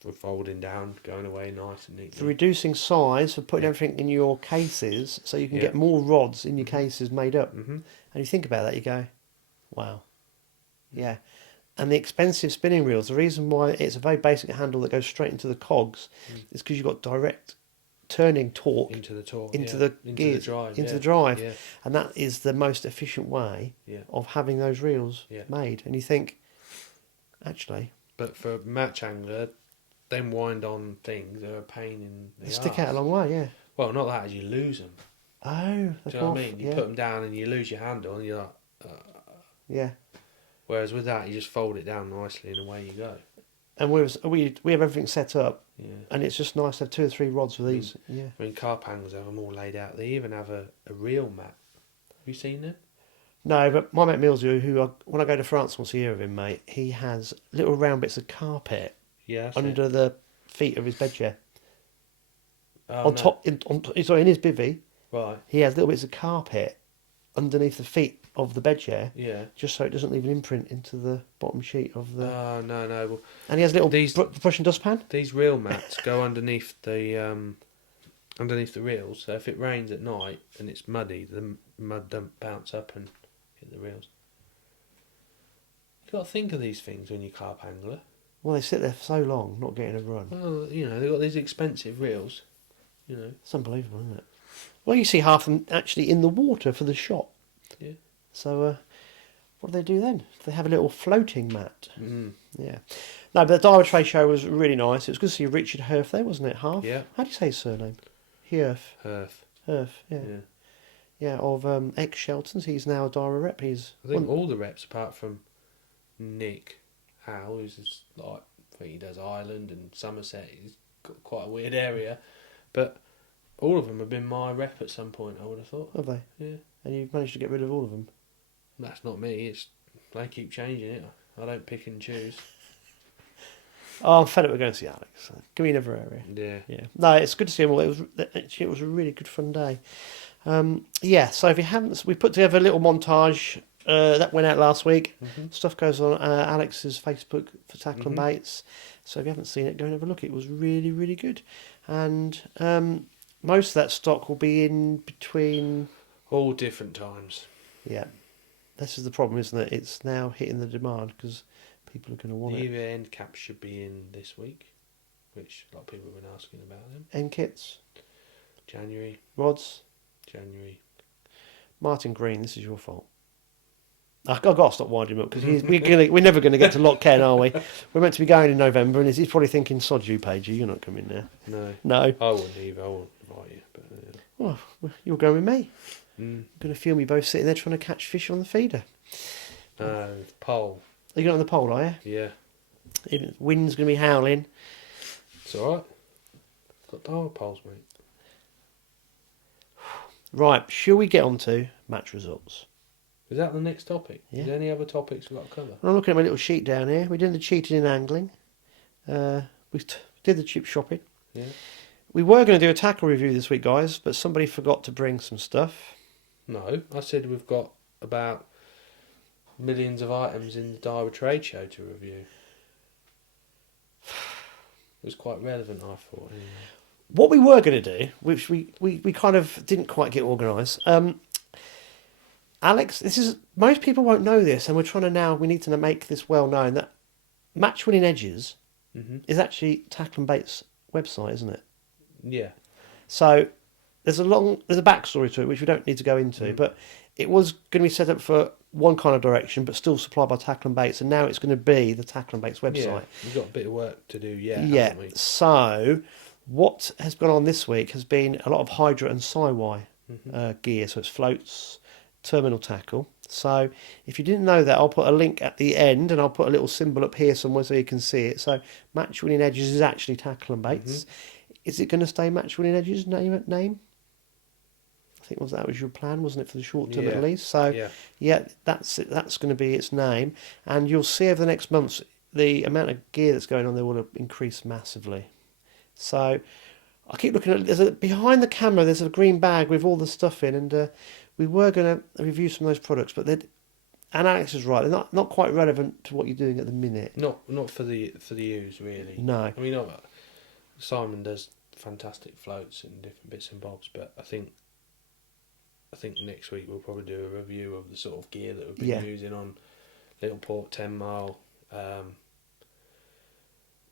For folding down, going away nice and neat. For reducing size, for putting everything in your cases, so you can get more rods in your cases made up. Mm-hmm. And you think about that, you go, wow. Yeah. And the expensive spinning reels, the reason why it's a very basic handle that goes straight into the cogs is because you've got direct turning torque into the gears, into the drive. Yeah. And that is the most efficient way of having those reels made. And you think, actually... But for a match angler, them wind-on things are a pain in the stick arse. out a long way, yeah. Well, not that, as you lose them. Oh, do you know what I mean? You put them down and you lose your handle and you're like... Yeah. Whereas with that, you just fold it down nicely and away you go. And we have everything set up, Yeah. And it's just nice to have 2 or 3 rods with these. Yeah. I mean, carp anglers have them all laid out. They even have a reel mat. Have you seen them? No, but my mate Millsy, when I go to France once a year with him, mate, he has little round bits of carpet under the feet of his bed chair. Oh, in his bivvy, right. He has little bits of carpet underneath the feet of the bed chair, just so it doesn't leave an imprint into the bottom sheet of the... Oh, no. Well, and he has little brush and dustpan. These reel mats go underneath the reels, so if it rains at night and it's muddy, the mud don't bounce up and hit the reels. You've got to think of these things when you're carp angler. Well, they sit there for so long, not getting a run. Well, they've got these expensive reels, It's unbelievable, isn't it? Well, you see half of them actually in the water for the shot. Yeah. So, what do they do then? They have a little floating mat. Mm. Yeah. No, but the Daiwa Trade Show was really nice. It was good to see Richard Herf there, wasn't it? Half? Yeah. How do you say his surname? Herf. Herf, yeah. Yeah, of ex-Sheltons. He's now a Daiwa rep. I think all the reps, apart from Nick Howe, who's I think he does Ireland and Somerset. He's got quite a weird area. But all of them have been my rep at some point, I would have thought. Have they? Yeah. And you've managed to get rid of all of them? That's not me. They keep changing it. I don't pick and choose. Oh, I'm fed up with going to see Alex. Give me another area. Yeah. No, it's good to see him all. It was a really good fun day. So if you haven't, we put together a little montage that went out last week. Mm-hmm. Stuff goes on Alex's Facebook for Tackle and Baits. So if you haven't seen it, go and have a look. It was really, really good. And most of that stock will be in between... All different times. Yeah. This is the problem, isn't it? It's now hitting the demand because people are going to want The it. end caps should be in this week, which a lot of people have been asking about them. End kits, January. January. Martin Green, this is your fault. I've got to stop winding him up because we're never going to get to Loch Ken, are we? We're meant to be going in November, and he's probably thinking, "Sod you, Pagey, you're not coming there." No. No. I wouldn't either. I wouldn't invite you. But, Well, you're going with me. Mm. Going to film you both sitting there trying to catch fish on the feeder. No, pole. Are you going on the pole, are Yeah. you? Wind's going to be howling. It's alright. Got Daiwa poles, mate. Right, shall we get on to match results? Is that the next topic? Yeah. Is there any other topics we've got to cover? I'm looking at my little sheet down here. We did the cheating in angling. We did the chip shopping. Yeah. We were going to do a tackle review this week, guys, but somebody forgot to bring some stuff. No, I said we've got about millions of items in the Daiwa trade show to review. It was quite relevant, I thought. Anyway. What we were going to do, which we kind of didn't quite get organised. Alex, most people won't know this, and we need to make this well known that Match Winning Edges is actually Tackle and Bait's website, isn't it? Yeah. So there's a backstory to it which we don't need to go into, but it was going to be set up for one kind of direction, but still supplied by Tackle and Baits, and now it's going to be the Tackle and Baits website. Yeah, we've got a bit of work to do yet, Yeah. haven't we? So what has gone on this week has been a lot of Hydra and Sci-Y gear, so it's floats, terminal tackle. So if you didn't know that, I'll put a link at the end, and I'll put a little symbol up here somewhere so you can see it. So Match Winning Edges is actually Tackle and Baits. Is it going to stay Match Winning Edges name? I think that was your plan, wasn't it, for the short term at least? So yeah, that's it. That's going to be its name, and you'll see over the next months the amount of gear that's going on there will increase massively. So I keep looking at behind the camera. There's a green bag with all the stuff in, and we were going to review some of those products, but and Alex is right. They're not quite relevant to what you're doing at the minute. Not for the use really. No. I mean, Simon does fantastic floats and different bits and bobs, but I think next week we'll probably do a review of the sort of gear that we've been using on Little Port 10 Mile.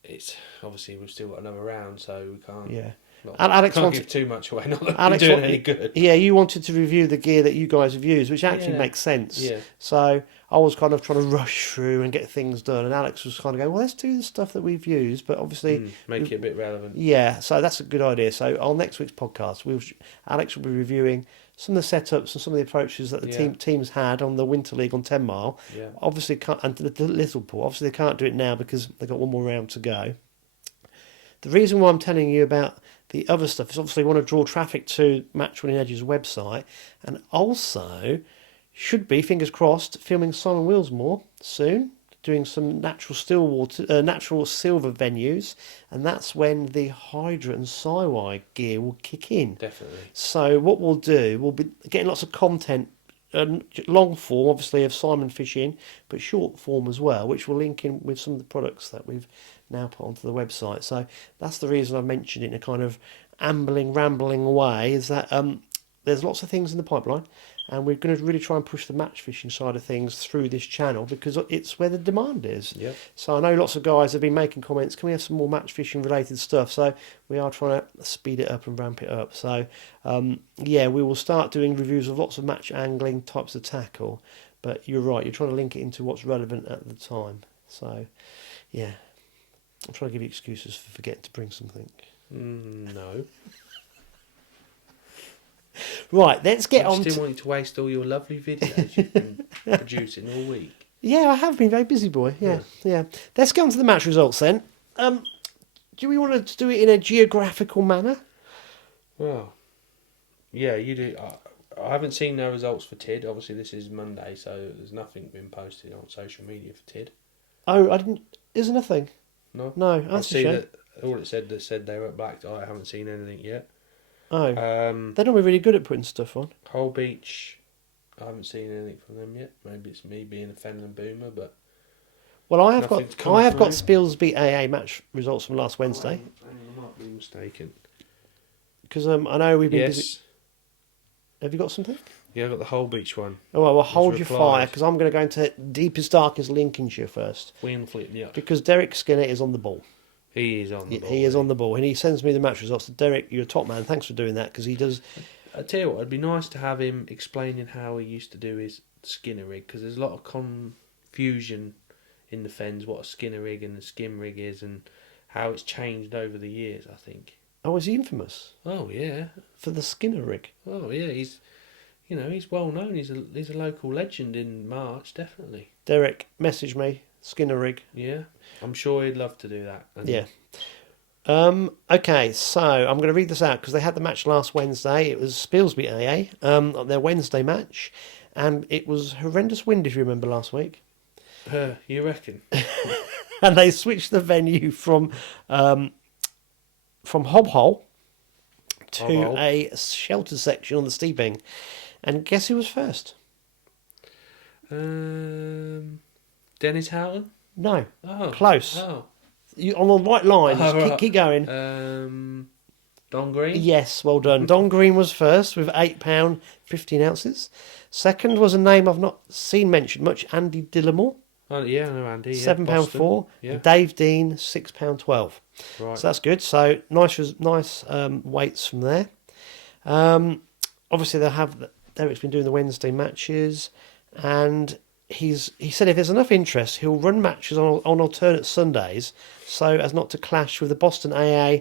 It's obviously we've still got another round, so we can't. Yeah. Alex can't give too much away. Not that Alex we're doing any good. Yeah, you wanted to review the gear that you guys have used, which actually makes sense. Yeah. So I was kind of trying to rush through and get things done, and Alex was kind of going, "Well, let's do the stuff that we've used," but obviously make it a bit relevant. Yeah, so that's a good idea. So on next week's podcast, Alex will be reviewing some of the setups and some of the approaches that the teams had on the Winter League on 10 Mile. Yeah. Obviously, and the Little Port. Obviously, they can't do it now because they've got one more round to go. The reason why I'm telling you about the other stuff is obviously we want to draw traffic to Match Winning Edge's website, and also should be, fingers crossed, filming Simon Willsmore soon, doing some natural silver venues, and that's when the Hydra and Sci-Y gear will kick in. Definitely. So what we'll do, we'll be getting lots of content, long form obviously of Simon fishing, but short form as well, which will link in with some of the products that we've now put onto the website. So that's the reason I mentioned it in a kind of rambling way, is that there's lots of things in the pipeline, and we're going to really try and push the match fishing side of things through this channel because it's where the demand is. Yep. So I know lots of guys have been making comments, can we have some more match fishing related stuff? So we are trying to speed it up and ramp it up. So we will start doing reviews of lots of match angling types of tackle, but you're right, you're trying to link it into what's relevant at the time. So yeah, I'm trying to give you excuses for forgetting to bring something. No. Right, let's get on. I still want you to waste all your lovely videos you've been producing all week. Yeah, I have been very busy, boy. Yeah. Let's get on to the match results then. Do we want to do it in a geographical manner? Well, yeah, you do. I haven't seen no results for TID. Obviously, this is Monday, so there's nothing been posted on social media for TID. Oh, I didn't. Is there nothing? No. That's a shame. That all it said they were at Black. I haven't seen anything yet. Oh, they're normally really good at putting stuff on. Whole Beach, I haven't seen anything from them yet. Maybe it's me being a Fenland boomer, but Well, nothing's come I have got through. Spilsby AA match results from last Wednesday I might be mistaken. because I know we've been busy. Yes. Have you got something? Yeah, I got the whole beach one. Oh, well, He's hold your fire replied. because I'm going to go into deepest, darkest Lincolnshire first Winfleet, yeah. because Derek Skinner is on the ball. He is on the ball. He is on the ball and he sends me the match results. So Derek, you're a top man. Thanks for doing that because he does. I tell you what, it'd be nice to have him explaining how he used to do his Skinner rig because there's a lot of confusion in the fens what a Skinner rig and a skim rig is and how it's changed over the years. I think. Oh, is he infamous Oh yeah. for the Skinner rig? Oh yeah. He's well known. He's a local legend in March, definitely. Derek, message me Skinner rig. Yeah, I'm sure he'd love to do that. And Yeah. Okay, so I'm going to read this out because they had the match last Wednesday. It was Spilsby AA, their Wednesday match, and it was horrendous wind, if you remember last week. You reckon? And they switched the venue from Hobhole to Hobhole. a sheltered section on the steeping. And guess who was first? Dennis Houghton? No, Oh, close. Oh, You on the right line. Just right. keep going. Don Green. Yes, well done. Don Green was first with £8, 15 ounces. Second was a name I've not seen mentioned much, Andy Dillamore, Oh yeah, I know Andy. Yeah, £7 Boston. 4. Yeah. And Dave Dean, £6 12. Right. So that's good. So nice weights from there. Obviously Derek's been doing the Wednesday matches, and he said if there's enough interest, he'll run matches on alternate Sundays, so as not to clash with the Boston AA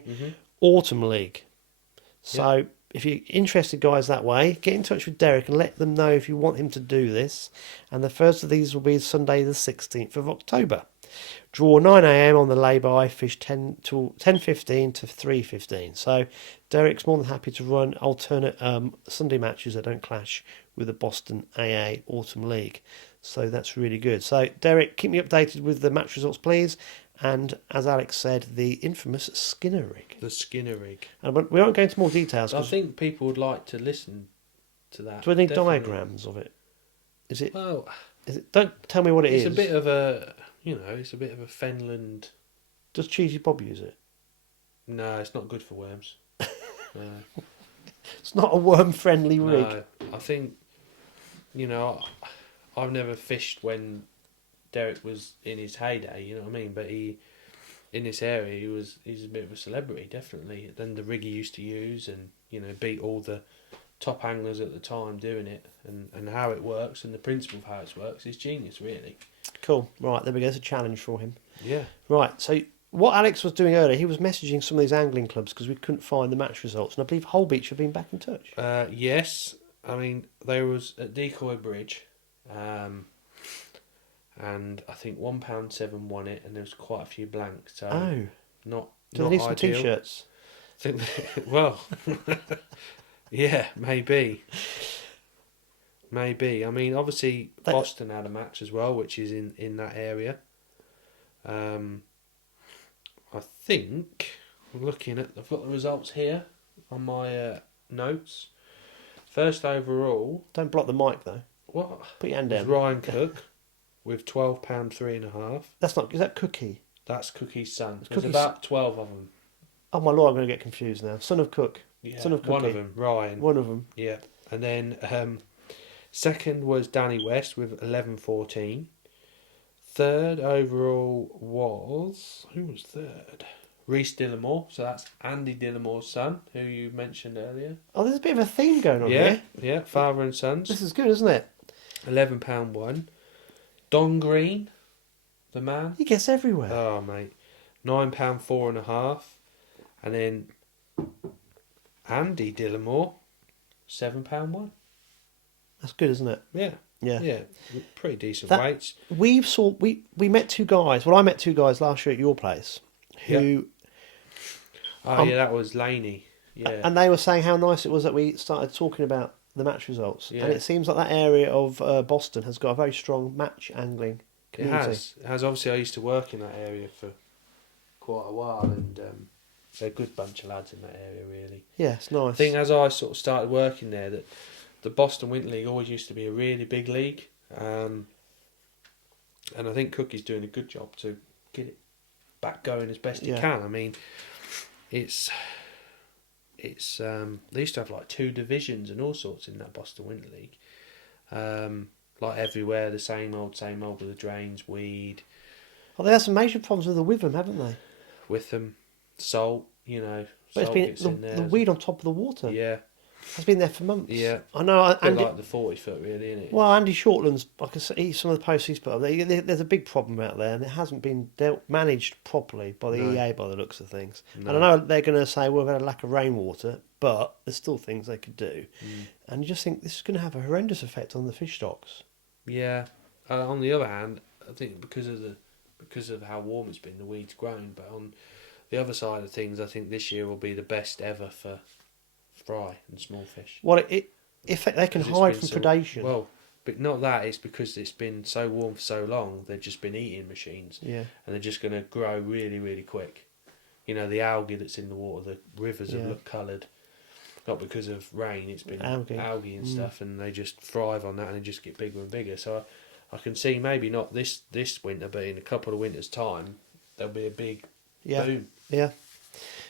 Autumn League. So if you're interested, guys, that way, get in touch with Derek and let them know if you want him to do this. And the first of these will be Sunday the 16th of October. Draw 9 a.m. on the lay-by, fish 10:15 to 3:15. So Derek's more than happy to run alternate Sunday matches that don't clash with the Boston AA Autumn League. So that's really good. So Derek, keep me updated with the match results, please. And as Alex said, the infamous Skinner rig. The Skinner rig. And we won't go into more details. I think people would like to listen to that. Do we need definitely. diagrams of it? Is it? Well, Don't tell me what it is. it's a bit of a, it's a bit of a Fenland. Does Cheesy Bob use it? No, it's not good for worms. No. It's not a worm-friendly rig. No, I think, I've never fished when Derek was in his heyday, you know what I mean? But in this area, he's a bit of a celebrity, definitely. Then the rig he used to use and, beat all the top anglers at the time doing it and how it works and the principle of how it works is genius, really. Cool. Right, there we go. There's a challenge for him. Yeah. Right, so what Alex was doing earlier, he was messaging some of these angling clubs because we couldn't find the match results. And I believe Holbeach have been back in touch. Yes. I mean, they was at Decoy Bridge. And I think £1.7 won it, and there was quite a few blanks. So not Do not they need some ideal. T-shirts? I think well, yeah, maybe. I mean, obviously Boston had a match as well, which is in that area. I think I've got the results here on my notes. First overall, Don't block the mic though. what Put your hand was down. Ryan Cook with £12 3.5. That's not. Is that Cookie? That's Cookie's son. There's Cookie's- about 12 of them. Oh my lord, I'm going to get confused now. Son of Cook. Yeah, Son of Cookie. one of them, Ryan. One of them. Yeah, and then second was Danny West with 11.14. Third overall was who was third? Reese Dillamore. So that's Andy Dillamore's son, who you mentioned earlier. Oh, there's a bit of a theme going on here. Yeah, father and sons. This is good, isn't it? £11 one. Don Green, the man. He gets everywhere. Oh mate, £9 4.5, and then Andy Dillamore, £7 one. That's good, isn't it? Yeah, Yeah. yeah, pretty decent That- weights. We met two guys. Well, I met two guys last year at your place, who Oh yeah, that was Laney. Yeah, and they were saying how nice it was that we started talking about the match results. Yeah. And it seems like that area of Boston has got a very strong match angling it community. has. It has. Obviously, I used to work in that area for quite a while, and they're a good bunch of lads in that area, really. Yeah, it's nice. I think as I sort of started working there, that the Boston Winter League always used to be a really big league, and I think Cookie's doing a good job to get it back going as best he can. I mean, it's they used to have like 2 divisions and all sorts in that Boston Winter League. Like everywhere, the same old with the drains, weed. Well, they had some major problems with the Witham, haven't they? With them, salt, But salt it's been the weed on top of the water. Yeah. It's been there for months. Yeah. I know. Bit like the 40 foot, really, isn't it? Well, Andy Shortland's, I can see some of the posts he's put up. There's a big problem out there, and it hasn't been managed properly by the EA by the looks of things. No. And I know they're going to say, well, we've had a lack of rainwater, but there's still things they could do. And you just think this is going to have a horrendous effect on the fish stocks. Yeah. On the other hand, I think because of how warm it's been, the weeds grown. But on the other side of things, I think this year will be the best ever for fry and small fish. Well, if they can hide from predation. Well, but not that. It's because it's been so warm for so long. They've just been eating machines. Yeah. And they're just going to grow really, really quick. The algae that's in the water, the rivers have looked coloured. Not because of rain, it's been algae and stuff, and they just thrive on that, and they just get bigger and bigger. So I can see maybe not this winter, but in a couple of winters' time, there'll be a big boom. Yeah,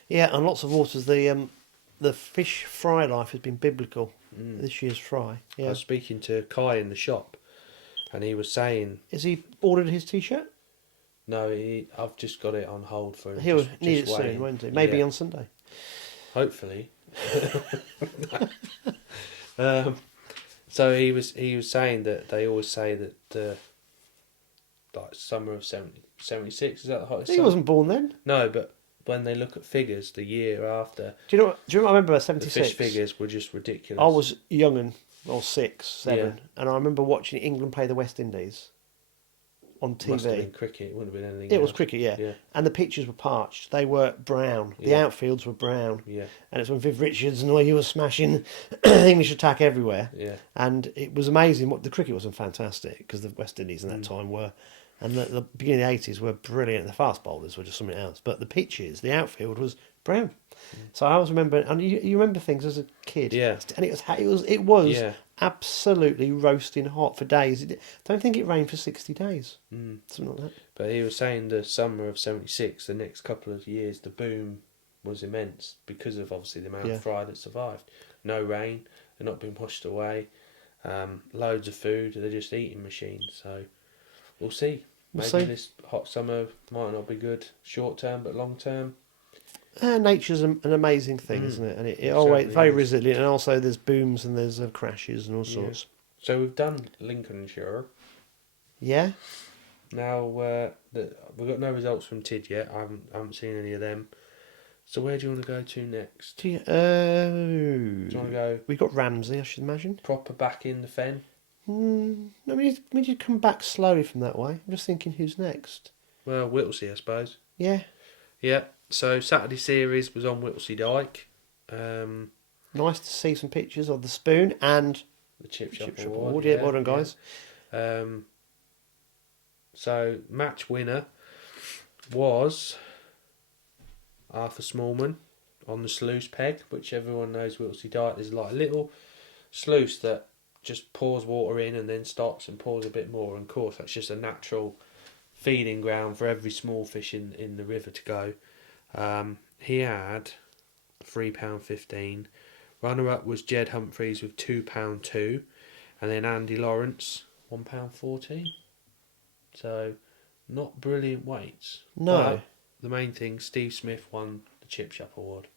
and lots of waters. The fish fry life has been biblical. This year's fry. Yeah. I was speaking to Kai in the shop, and he was saying, "Has he ordered his T-shirt?" No, I've just got it on hold for him. He'll need it soon, won't he? Maybe on Sunday. Hopefully. So he was saying that they always say that like summer of 76, is that the hottest? He wasn't born then. No, but when they look at figures the year after, do you know what I remember about 76? The fish figures were just ridiculous. I was young and I was 6, 7, and I remember watching England play the West Indies on TV. Must have been cricket, it wouldn't have been anything It else. was cricket, yeah. And the pitches were parched. They were brown. The outfields were brown. Yeah. And it's when Viv Richards and all you were smashing English attack everywhere. Yeah. And it was amazing. The cricket wasn't fantastic because the West Indies in that time were, and the beginning of the 80s were brilliant. The fast bowlers were just something else. But the pitches, the outfield was brown. So I always remember, and you remember things as a kid. Yeah. And it was absolutely roasting hot for days. Don't think it rained for 60 days. Something like that. But he was saying the summer of 76, the next couple of years, the boom was immense because of obviously the amount of fry that survived. No rain, they're not being washed away, loads of food, they're just eating machines. So we'll see. Maybe this hot summer might not be good short term, but long term. Nature's an amazing thing, isn't it? And it always very resilient, and also there's booms and there's crashes and all sorts. So we've done Lincolnshire. Yeah. Now we've got no results from Tid yet. I haven't seen any of them. So where do you want to go to next? Do you want to go? We've got Ramsey, I should imagine. Proper back in the fen. No, we need to come back slowly from that way. I'm just thinking, who's next? Well, Whittlesey, I suppose. Yeah. Yeah. So Saturday series was on Whittlesey Dyke. Nice to see some pictures of the spoon and the Chip Shop Award. Yeah, well done, guys. So match winner was Arthur Smallman on the sluice peg, which everyone knows Whittlesey Dyke. There's like a little sluice that just pours water in and then stops and pours a bit more. And of course, that's just a natural feeding ground for every small fish in the river to go. He had £3.15. Runner-up was Jed Humphreys with £2.2, and then Andy Lawrence £1.14. So, not brilliant weights. No. But the main thing, Steve Smith won the Chip Shop Award.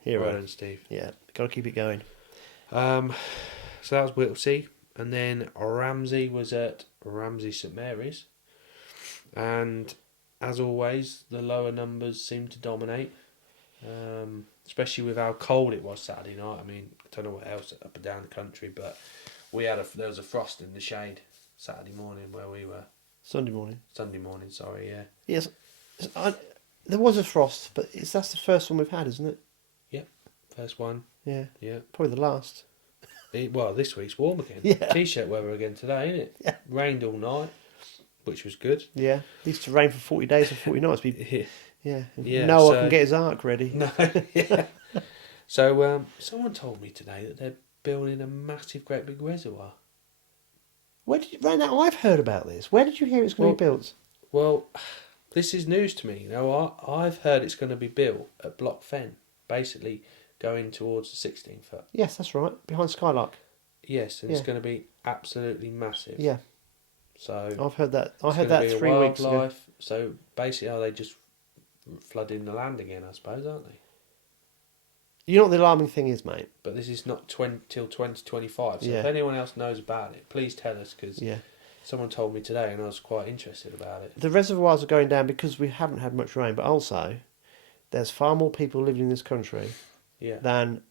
Hero. Well done, Steve. Yeah, got to keep it going. So that was Whittlesey, and then Ramsey was at Ramsey St Mary's, and as always, the lower numbers seem to dominate, especially with how cold it was Saturday night. I mean, I don't know what else up and down the country, but there was a frost in the shade Saturday morning where we were. Sunday morning, sorry, yeah. Yes, there was a frost, but that's the first one we've had, isn't it? Yep, first one. Yeah. Yeah. Probably the last. Well, this week's warm again. Yeah. T-shirt weather again today, isn't it? Yeah. Rained all night, which was good. Yeah. It used to rain for 40 days and 40 nights. Yeah. Noah so, can get his ark ready. No, yeah. So someone told me today that they're building a massive, great big reservoir. Right now, I've heard about this. Where did you hear it's going to be built? Well, this is news to me. You know, I've heard it's going to be built at Block Fen, basically going towards the 16 foot. Yes, that's right. Behind Skylark. Yes, and it's going to be absolutely massive. Yeah. So I've heard that. I it's heard gonna that be a 3 weeks ago. wildlife. So basically, are they just flooding the land again? I suppose, aren't they? You know what the alarming thing is, mate? But this is not till 2025. So Yeah. if anyone else knows about it, please tell us, because Yeah. someone told me today and I was quite interested about it. The reservoirs are going down because we haven't had much rain, but also there's far more people living in this country Yeah. than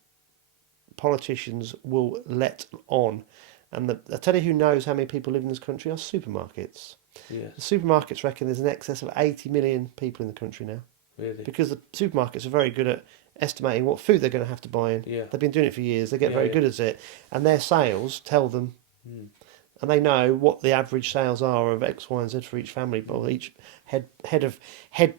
politicians will let on. And I tell you who knows how many people live in this country are supermarkets. Yeah. The supermarkets reckon there's in excess of 80 million people in the country now. Really. Because the supermarkets are very good at estimating what food they're going to have to buy in. Yeah. They've been doing it for years. They get Yeah, very yeah. good at it. And their sales tell them, and they know what the average sales are of X, Y, and Z for each family, or each head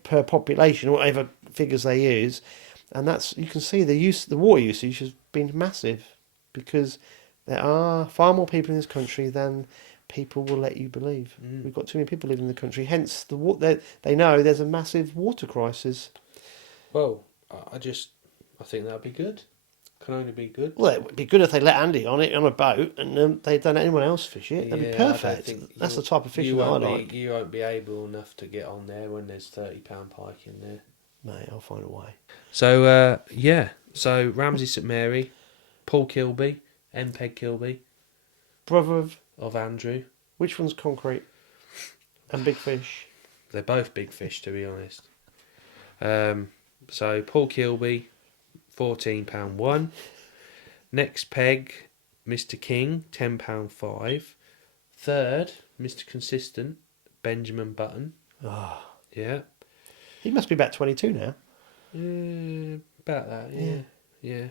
per population, whatever figures they use. And that's, you can see the water usage has been massive, because there are far more people in this country than people will let you believe. We've got too many people living in the country. Hence, they know there's a massive water crisis. Well, I think that'd be good. Can only be good. Well, it would be good if they let Andy on a boat and they don't let anyone else fish it. That'd be I don't perfect. think That's the type of fishing that I like. You won't be able enough to get on there when there's £30 pike in there. Mate, I'll find a way. So so Ramsey St Mary, Paul Kilby, Peg Kilby Brother of Andrew. which one's concrete and big fish? They're both big fish, to be honest. So Paul Kilby, £14 one. Next peg, Mr King, £10 5. Third, Mr Consistent, Benjamin Button. Oh, Yeah. he must be about 22 now. About that, yeah.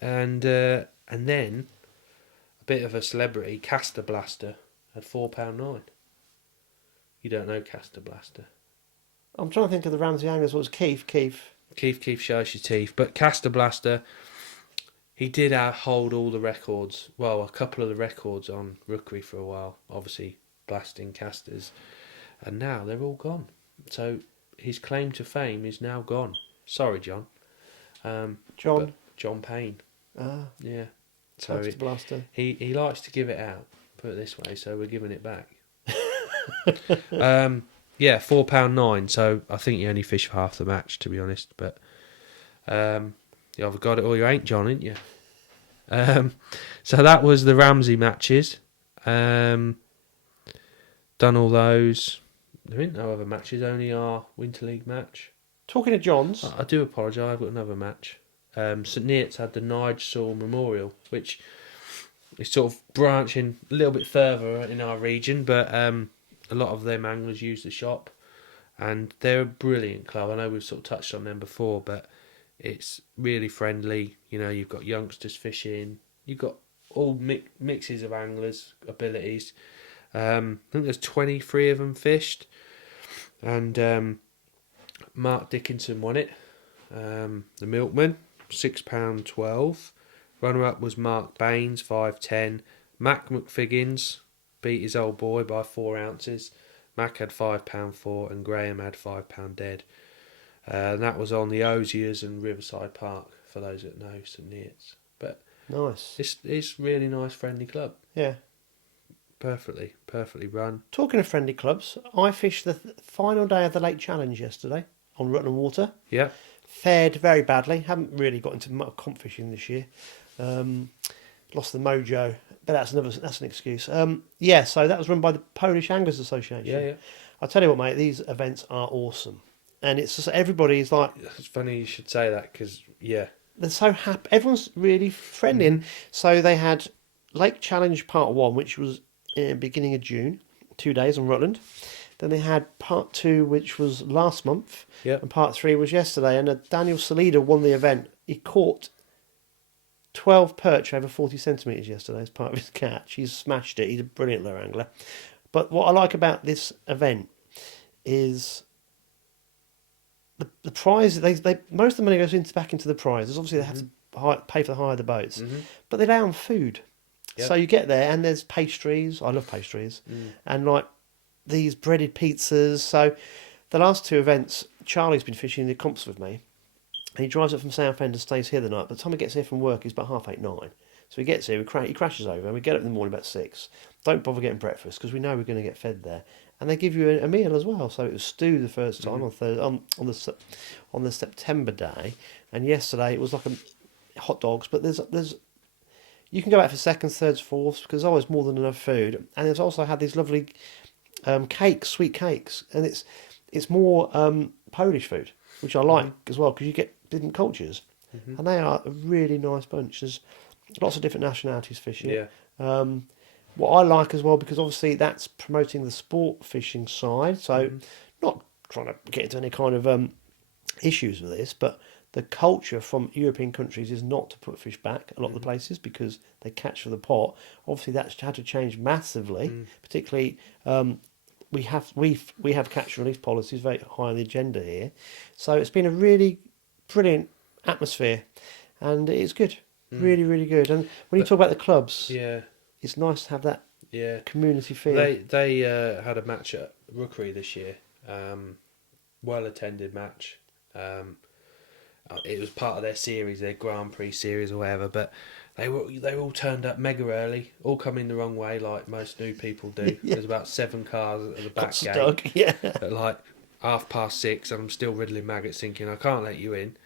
And then a bit of a celebrity, Caster Blaster, had £4 9. You don't know Caster Blaster. I'm trying to think of the Ramsey anglers. What was Keith? Keith shows your teeth. But Caster Blaster, he did hold all the records. Well, a couple of the records on rookery for a while. Obviously, blasting casters. And now they're all gone. So his claim to fame is now gone. Sorry, John. John Payne. Ah, Yeah. So Caster Blaster. he likes to give it out. Put it this way. So we're giving it back. Yeah, £4 9. So I think you only fish for half the match, to be honest. But you either got it or you ain't, John, ain't you? So that was the Ramsey matches. Done all those. There ain't no other matches, only our Winter League match. Talking of John's, I do apologise, I've got another match. St Neots had the Nigel Memorial, which is sort of branching a little bit further in our region, but a lot of them anglers use the shop, and they're a brilliant club. I know we've sort of touched on them before, but it's really friendly. You know, you've got youngsters fishing, you've got all mixes of anglers' abilities. I think there's 23 of them fished, and Mark Dickinson won it. The milkman, £6 12. Runner-up was Mark Baines, 5.10. Mac McFiggins beat his old boy by 4 ounces. Mac had £5 4 and Graham had £5 dead. And that was on the Osiers and Riverside Park, for those that know St Neots. But nice. it's really nice, friendly club. Yeah. Perfectly run. Talking of friendly clubs, I fished the final day of the Lake Challenge yesterday on Rutland Water. Yeah. Fared very badly. Haven't really got into much comp fishing this year. Lost the mojo, but that's an excuse. So that was run by the Polish Anglers Association. Yeah. I'll tell you what, mate, these events are awesome. And it's just everybody's like... It's funny you should say that, because, yeah. They're so happy. Everyone's really friendly. And so they had Lake Challenge Part 1, which was beginning of June, 2 days on Rutland. Then they had Part 2, which was last month. Yep. And Part 3 was yesterday. And Daniel Salida won the event. He caught 12 perch over 40 centimetres yesterday as part of his catch. He's smashed it. He's a brilliant lure angler. But what I like about this event is the prize. They most of the money goes back into the prizes. Obviously, they have to pay for the hire of the boats. Mm-hmm. But they lay on food. Yep. So you get there and there's pastries. I love pastries. And like these breaded pizzas. So the last two events, Charlie's been fishing in the comps with me. And he drives up from Southend and stays here the night. By the time he gets here from work, he's about 8:30, 9. So he gets here, he crashes over, and we get up in the morning about 6. Don't bother getting breakfast because we know we're going to get fed there. And they give you a meal as well. So it was stew the first time on the September day, and yesterday it was like hot dogs. But there's you can go out for seconds, thirds, fourths because there's always more than enough food. And it's also had these lovely cakes, sweet cakes, and it's more Polish food, which I like as well because you get different cultures, and they are a really nice bunch. There's lots of different nationalities fishing. Yeah. What I like as well, because obviously that's promoting the sport fishing side, so not trying to get into any kind of issues with this, but the culture from European countries is not to put fish back a lot of the places because they catch for the pot. Obviously, that's had to change massively. Particularly, we have catch and release policies very high on the agenda here, so it's been a really brilliant atmosphere, and it's good, really, really good. And when you talk about the clubs, Yeah. it's nice to have that Yeah. community feel. They had a match at Rookery this year. Well attended match. It was part of their series, their Grand Prix series or whatever. But they all turned up mega early, all coming the wrong way like most new people do. Yeah. There's about 7 cars at the back Got stuck, gate yeah. at like 6:30, and I'm still riddling maggots, thinking I can't let you in.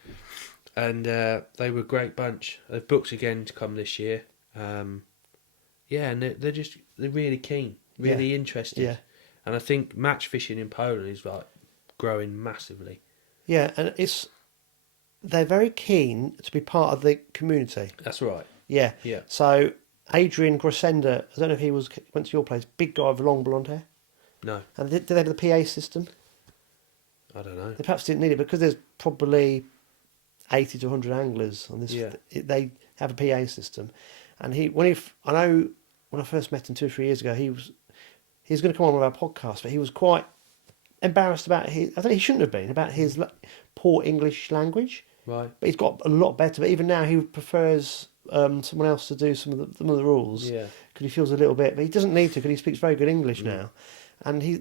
And they were a great bunch. They've booked again to come this year. Yeah, and they're really keen, really interested. Yeah. And I think match fishing in Poland is like growing massively. Yeah, and they're very keen to be part of the community. That's right. Yeah. Yeah. So Adrian Grosenda, I don't know if he went to your place, big guy with long blonde hair. No, And did they have the PA system? I don't know. They perhaps didn't need it because there's probably 80 to 100 anglers on this. Yeah. They have a PA system, and I know when I first met him 2 or 3 years ago, he was going to come on with our podcast, but he was quite embarrassed about I think he shouldn't have been about his poor English language. Right. But he's got a lot better. But even now, he prefers someone else to do some of the rules. Yeah. Because he feels a little bit, but he doesn't need to because he speaks very good English now, and he's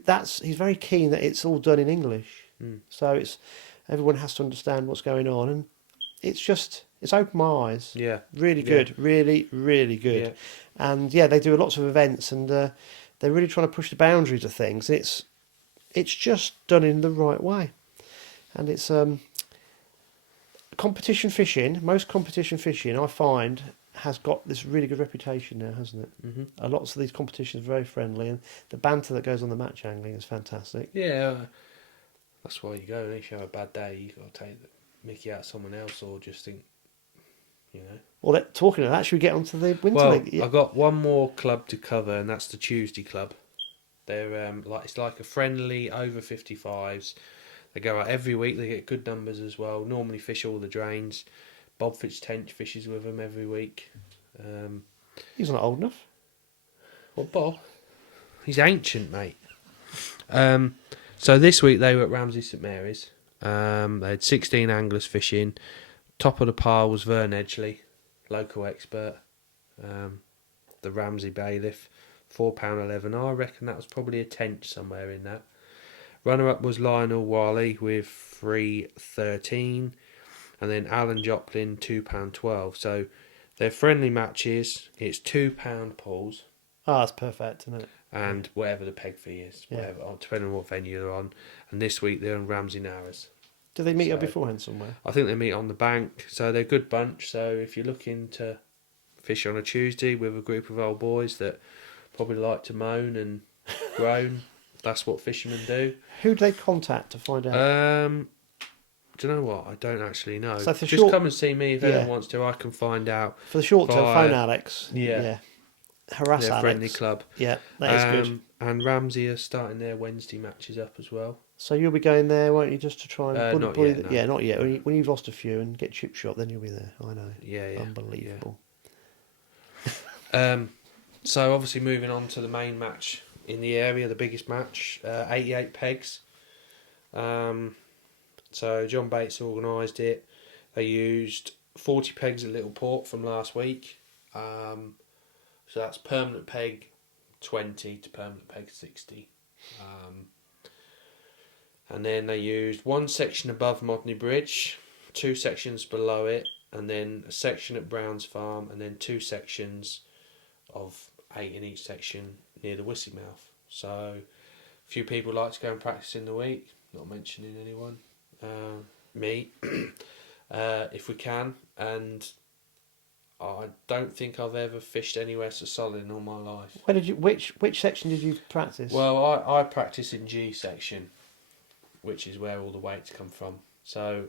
very keen that it's all done in English. So everyone has to understand what's going on, and it's opened my eyes. Yeah. Really good, really, really good. Yeah. And yeah, they do lots of events, and they're really trying to push the boundaries of things. And it's just done in the right way, and it's competition fishing. Most competition fishing, I find, has got this really good reputation now, hasn't it? Mm-hmm. Lots of these competitions are very friendly, and the banter that goes on the match angling is fantastic. Yeah. That's why you go. And if you have a bad day, you got to take the mickey out of someone else, or just think, you know. Well, talking of that, should we get onto the winter league? Yeah. I've got one more club to cover, and that's the Tuesday Club. They're it's like a friendly over 55s. They go out every week. They get good numbers as well. Normally fish all the drains. Bob Fitztench fishes with them every week. He's not old enough. What, Bob? He's ancient, mate. So this week they were at Ramsey St Mary's. They had 16 anglers fishing. Top of the pile was Vern Edgley, local expert. The Ramsey bailiff, £4.11. I reckon that was probably a tench somewhere in that. Runner-up was Lionel Wiley with £3.13, and then Alan Joplin £2.12. So they're friendly matches. It's £2 pulls. Oh, that's perfect, isn't it? And whatever the peg fee is, whatever, depending on what venue they're on. And this week they're on Ramsey Narrows. Do they meet up beforehand somewhere? I think they meet on the bank. So they're a good bunch. So if you're looking to fish on a Tuesday with a group of old boys that probably like to moan and groan, that's what fishermen do. Who do they contact to find out? Do you know what? I don't actually know. So just come and see me if anyone wants to. I can find out. For the short term, phone Alex. Yeah. Harass their Alex. Friendly club. Yeah, that is good. And Ramsey are starting their Wednesday matches up as well. So you'll be going there, won't you, just to try and not yet, no. Yeah, not yet. When you've lost a few and get chip shot, then you'll be there. I know. Yeah. Unbelievable. Yeah. So obviously moving on to the main match in the area, the biggest match, 88 pegs. So John Bates organised it. They used 40 pegs at Little Port from last week. So that's permanent peg 20 to permanent peg 60. And then they used one section above Modney Bridge, 2 sections below it, and then a section at Brown's Farm, and then 2 sections of 8 in each section near the Whittlesey mouth. So a few people like to go and practice in the week, not mentioning anyone, me, if we can. And I don't think I've ever fished anywhere so solid in all my life. Where did you? Which section did you practice? Well, I practice in G section, which is where all the weights come from. So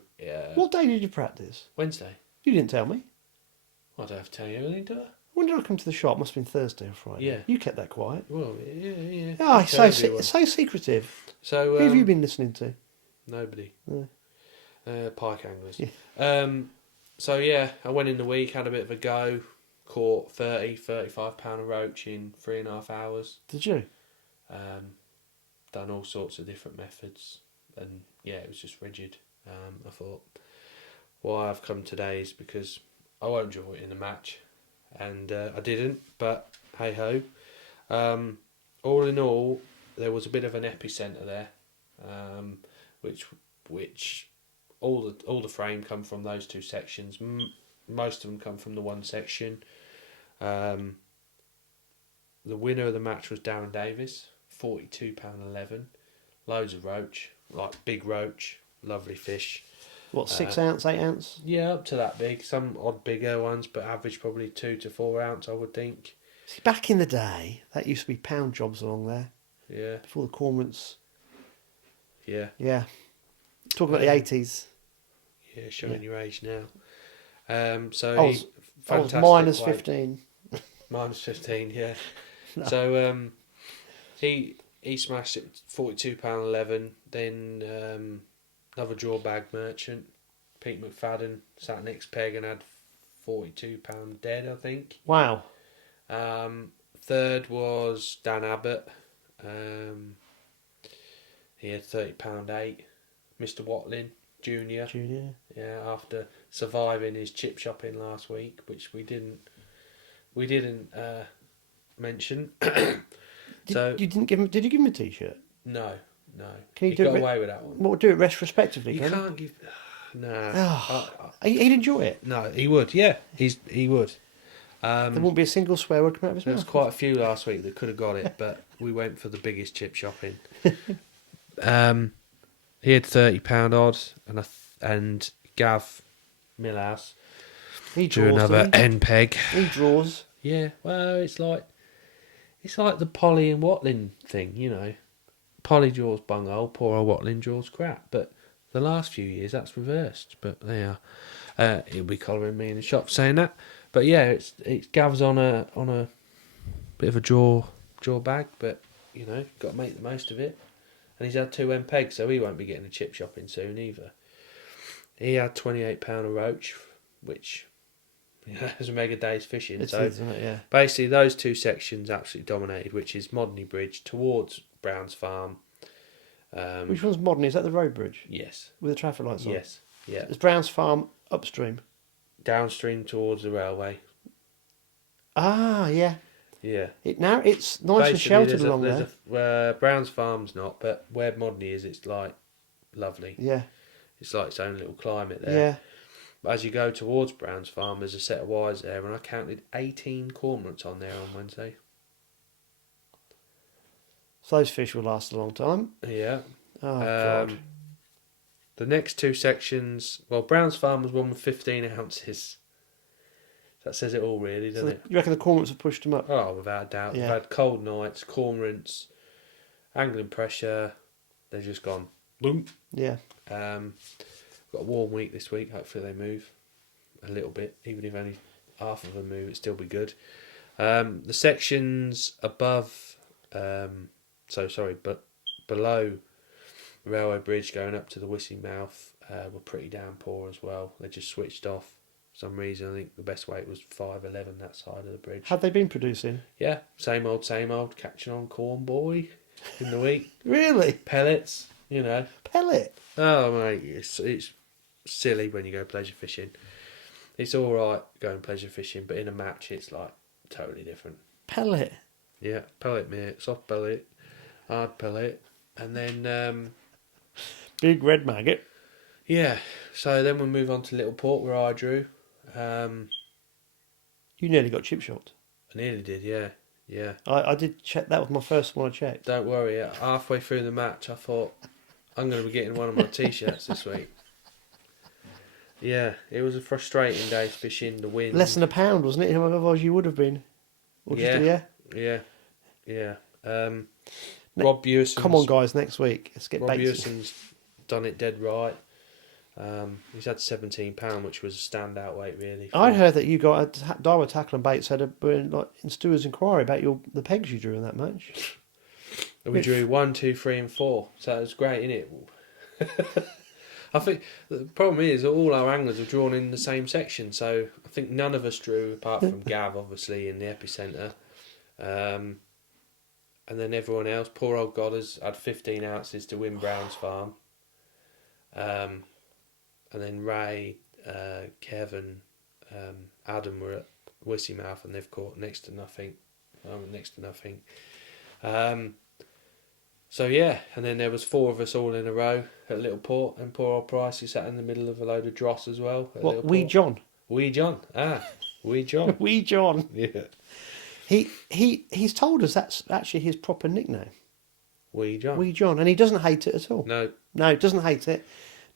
what day did you practice? Wednesday. You didn't tell me. I don't have to tell you anything, do I? When did I come to the shop? Must have been Thursday or Friday. Yeah. You kept that quiet. Well, yeah. Oh, Tell so everyone. so secretive. So Who have you been listening to? Nobody. Yeah. Pike anglers. Yeah. So yeah, I went in the week, had a bit of a go, caught 35 pound of roach in 3.5 hours. Did you? Done all sorts of different methods, and yeah, it was just rigid. I thought, why I've come today is because I won't draw it in a match, and I didn't. But hey ho. All in all, there was a bit of an epicentre there, which all the frame come from those 2 sections. Most of them come from the one section. The winner of the match was Darren Davis, £42.11. Loads of roach, like big roach, lovely fish. What, 6 ounce, 8 ounce? Yeah, up to that big. Some odd bigger ones, but average probably 2 to 4 ounce, I would think. See, back in the day, that used to be pound jobs along there. Yeah. Before the cormorants. Yeah. Yeah. Talk about the 80s. Yeah, showing your age now. So I was fantastic minus weight. 15. Minus 15, yeah. No. So he smashed it £42.11. Then another draw bag merchant, Pete McFadden, sat next peg and had £42 dead, I think. Wow. Third was Dan Abbott. He had £30.8. Mr. Watling Junior. Yeah, after surviving his chip shopping last week, which we didn't mention. Did you give him a t-shirt? No. Can you he do got it? away with that one. What, do it retrospectively? You can can't give. No. Oh, he'd enjoy it. No, he would. Yeah, he would. There won't be a single swear word come out of his There mouth. was quite a few last week that could have got it, but we went for the biggest chip shopping. He had £30 odd, and Gav Millhouse He drew draws. another end peg. He draws. Yeah, well, it's like the Polly and Watling thing, you know. Polly draws bunghole, poor old Watling draws crap. But the last few years, that's reversed. But they are. He'll be collaring me in the shop saying that. But yeah, it's Gav's on a bit of a draw bag, but you know, got to make the most of it. And he's had 2 end pegs, so he won't be getting a chip shopping soon either. He had £28 of roach, which is a mega day's fishing. It so is, isn't it? Yeah. basically, those 2 sections absolutely dominated, which is Modney Bridge towards Brown's Farm. Which one's modern? Is that the road bridge? Yes. With the traffic lights on? Yes. Yeah. Is Brown's Farm upstream? Downstream towards the railway. Ah, yeah. Yeah. It's nice and sheltered along there. Brown's Farm's not, but where Modney is, it's like lovely. Yeah. It's like its own little climate there. Yeah. But as you go towards Brown's Farm, there's a set of wires there, and I counted 18 cormorants on there on Wednesday. So those fish will last a long time. Yeah. Oh, God. The next 2 sections, well, Brown's Farm was one with 15 ounces. That says it all, really, doesn't it? You reckon the cormorants have pushed them up? Oh, without a doubt. Yeah. We've had cold nights, cormorants, angling pressure. They've just gone boom. Yeah. Got a warm week this week. Hopefully they move a little bit. Even if only half of them move, it'd still be good. The sections above, but below the railway bridge going up to the Whittlesey mouth were pretty downpour as well. They just switched off. For some reason, I think the best weight was 5.11 that side of the bridge. Had they been producing? Yeah, same old, catching on corn boy in the week. Really? Pellets, you know. Pellet? Oh, mate, it's silly when you go pleasure fishing. It's all right going pleasure fishing, but in a match, it's like totally different. Pellet. Yeah, pellet, mate. Soft pellet, hard pellet, and then Big red maggot. yeah. So then we'll move on to Little Port where I drew. You nearly got chip shot. I nearly did, yeah, yeah. I did check. That was my first one I checked. Don't worry. Halfway through the match, I thought I'm going to be getting one of my t-shirts this week. Yeah, it was a frustrating day fishing. The wind. Less than £1, wasn't it? Otherwise you would have been. Or just, Yeah. Rob Bewerson's... Come on, guys, next week. Let's get Rob bait. Bewerson's done it dead right. He's had £17, which was a standout weight, really. I heard that you got a Daiwa tackle and baits had like in Stewart's inquiry about the pegs you drew in that match. We drew 1, 2, 3 and 4, so it was great, innit? I think the problem is all our anglers are drawn in the same section, so I think none of us drew, apart from Gav, obviously, in the epicentre. And then everyone else, poor old Goddard's had 15 ounces to win Brown's Farm. And then Ray, Kevin, Adam were at Whittlesey Mouth and they've caught next to nothing. So yeah, and then there was 4 of us all in a row at Little Port, and poor old Price who sat in the middle of a load of dross as well. At Little Wee Port. John. Wee John. Wee John. Wee John. Yeah. He's told us that's actually his proper nickname. Wee John. Wee John, and he doesn't hate it at all. No. No, doesn't hate it.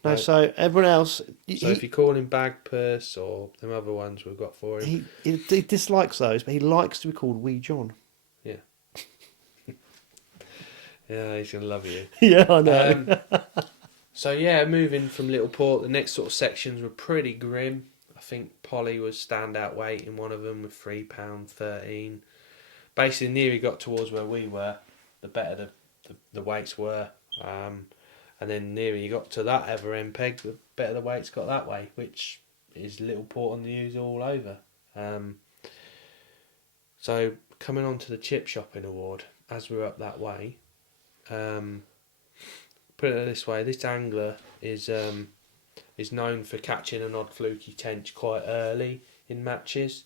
No, No. so everyone else. So if you call him Bag Purse or them other ones we've got for him. He dislikes those, but he likes to be called Wee John. Yeah. Yeah, he's going to love you. Yeah, I know. So yeah, moving from Little Port, the next sort of sections were pretty grim. I think Polly was standout weight in one of them with £3.13. Basically, near he got towards where we were, the better the weights were. And then near he got to that ever end peg, the better the weights got that way, which is Little Port on the news all over. So coming on to the chip shopping award, as we're up that way, put it this way, this angler is known for catching an odd fluky tench quite early in matches.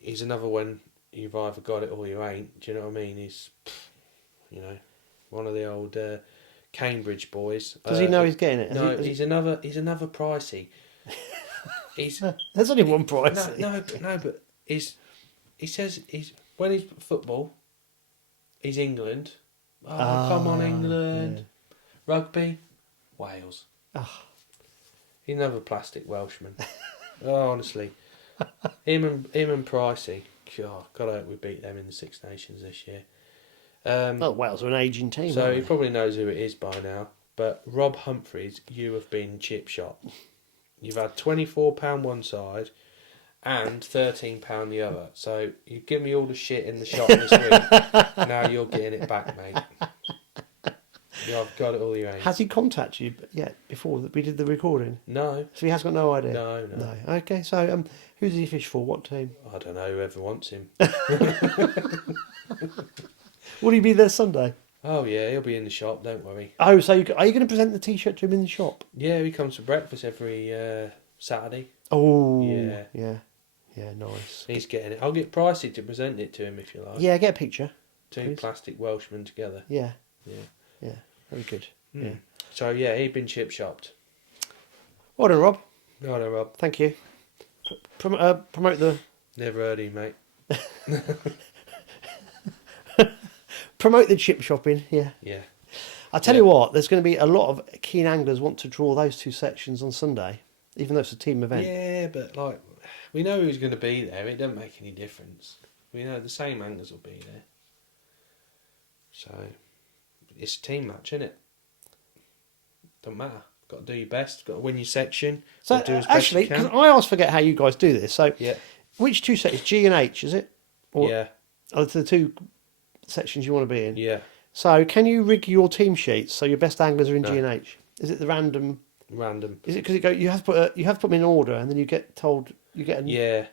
He's another one, you've either got it or you ain't, do you know what I mean? He's, one of the old Cambridge boys. Does he know he's getting it? No, he's another pricey. There's only one price. But he says when he's football, he's England. Oh, come on, England. Yeah. Rugby, Wales. Oh. He's another plastic Welshman. Oh, honestly. Him and Pricey. God hope we beat them in the Six Nations this year. Wales are an ageing team. So he probably knows who it is by now. But Rob Humphreys, you have been chip shot. You've had £24 one side and £13 the other. So you give me all the shit in the shop this week. Now you're getting it back, mate. I've got it all your own. Has he contacted you yet before that we did the recording? No. So he has got no idea? No. Okay, so who does he fish for? What team? I don't know, whoever wants him. Will he be there Sunday? Oh yeah, he'll be in the shop, don't worry. Oh, so are you going to present the t-shirt to him in the shop? Yeah, he comes for breakfast every Saturday. Oh, yeah, nice. He's getting it. I'll get Pricey to present it to him if you like. Yeah, get a picture. Two please. Plastic Welshmen together. Yeah, very good. Yeah. So yeah, he'd been chip shopped. Well done, Rob. Well done, Rob. Thank you. Promote the... Never heard of him, mate. Promote the chip shopping, yeah. Yeah. I'll tell you what, there's going to be a lot of keen anglers want to draw those 2 sections on Sunday, even though it's a team event. Yeah, but we know who's going to be there. It doesn't make any difference. We know the same anglers will be there. So, it's a team match, isn't it? Don't matter. Got to do your best. Got to win your section. So, do as actually, best you can. I always forget how you guys do this. So, yeah. Which 2 sections? G and H, is it? Or yeah. Are the 2 sections you want to be in? Yeah. So, can you rig your team sheets so your best anglers are in G and H? Is it the random? Random. Is it because you have to put them in order, and then you get told you get? Yeah.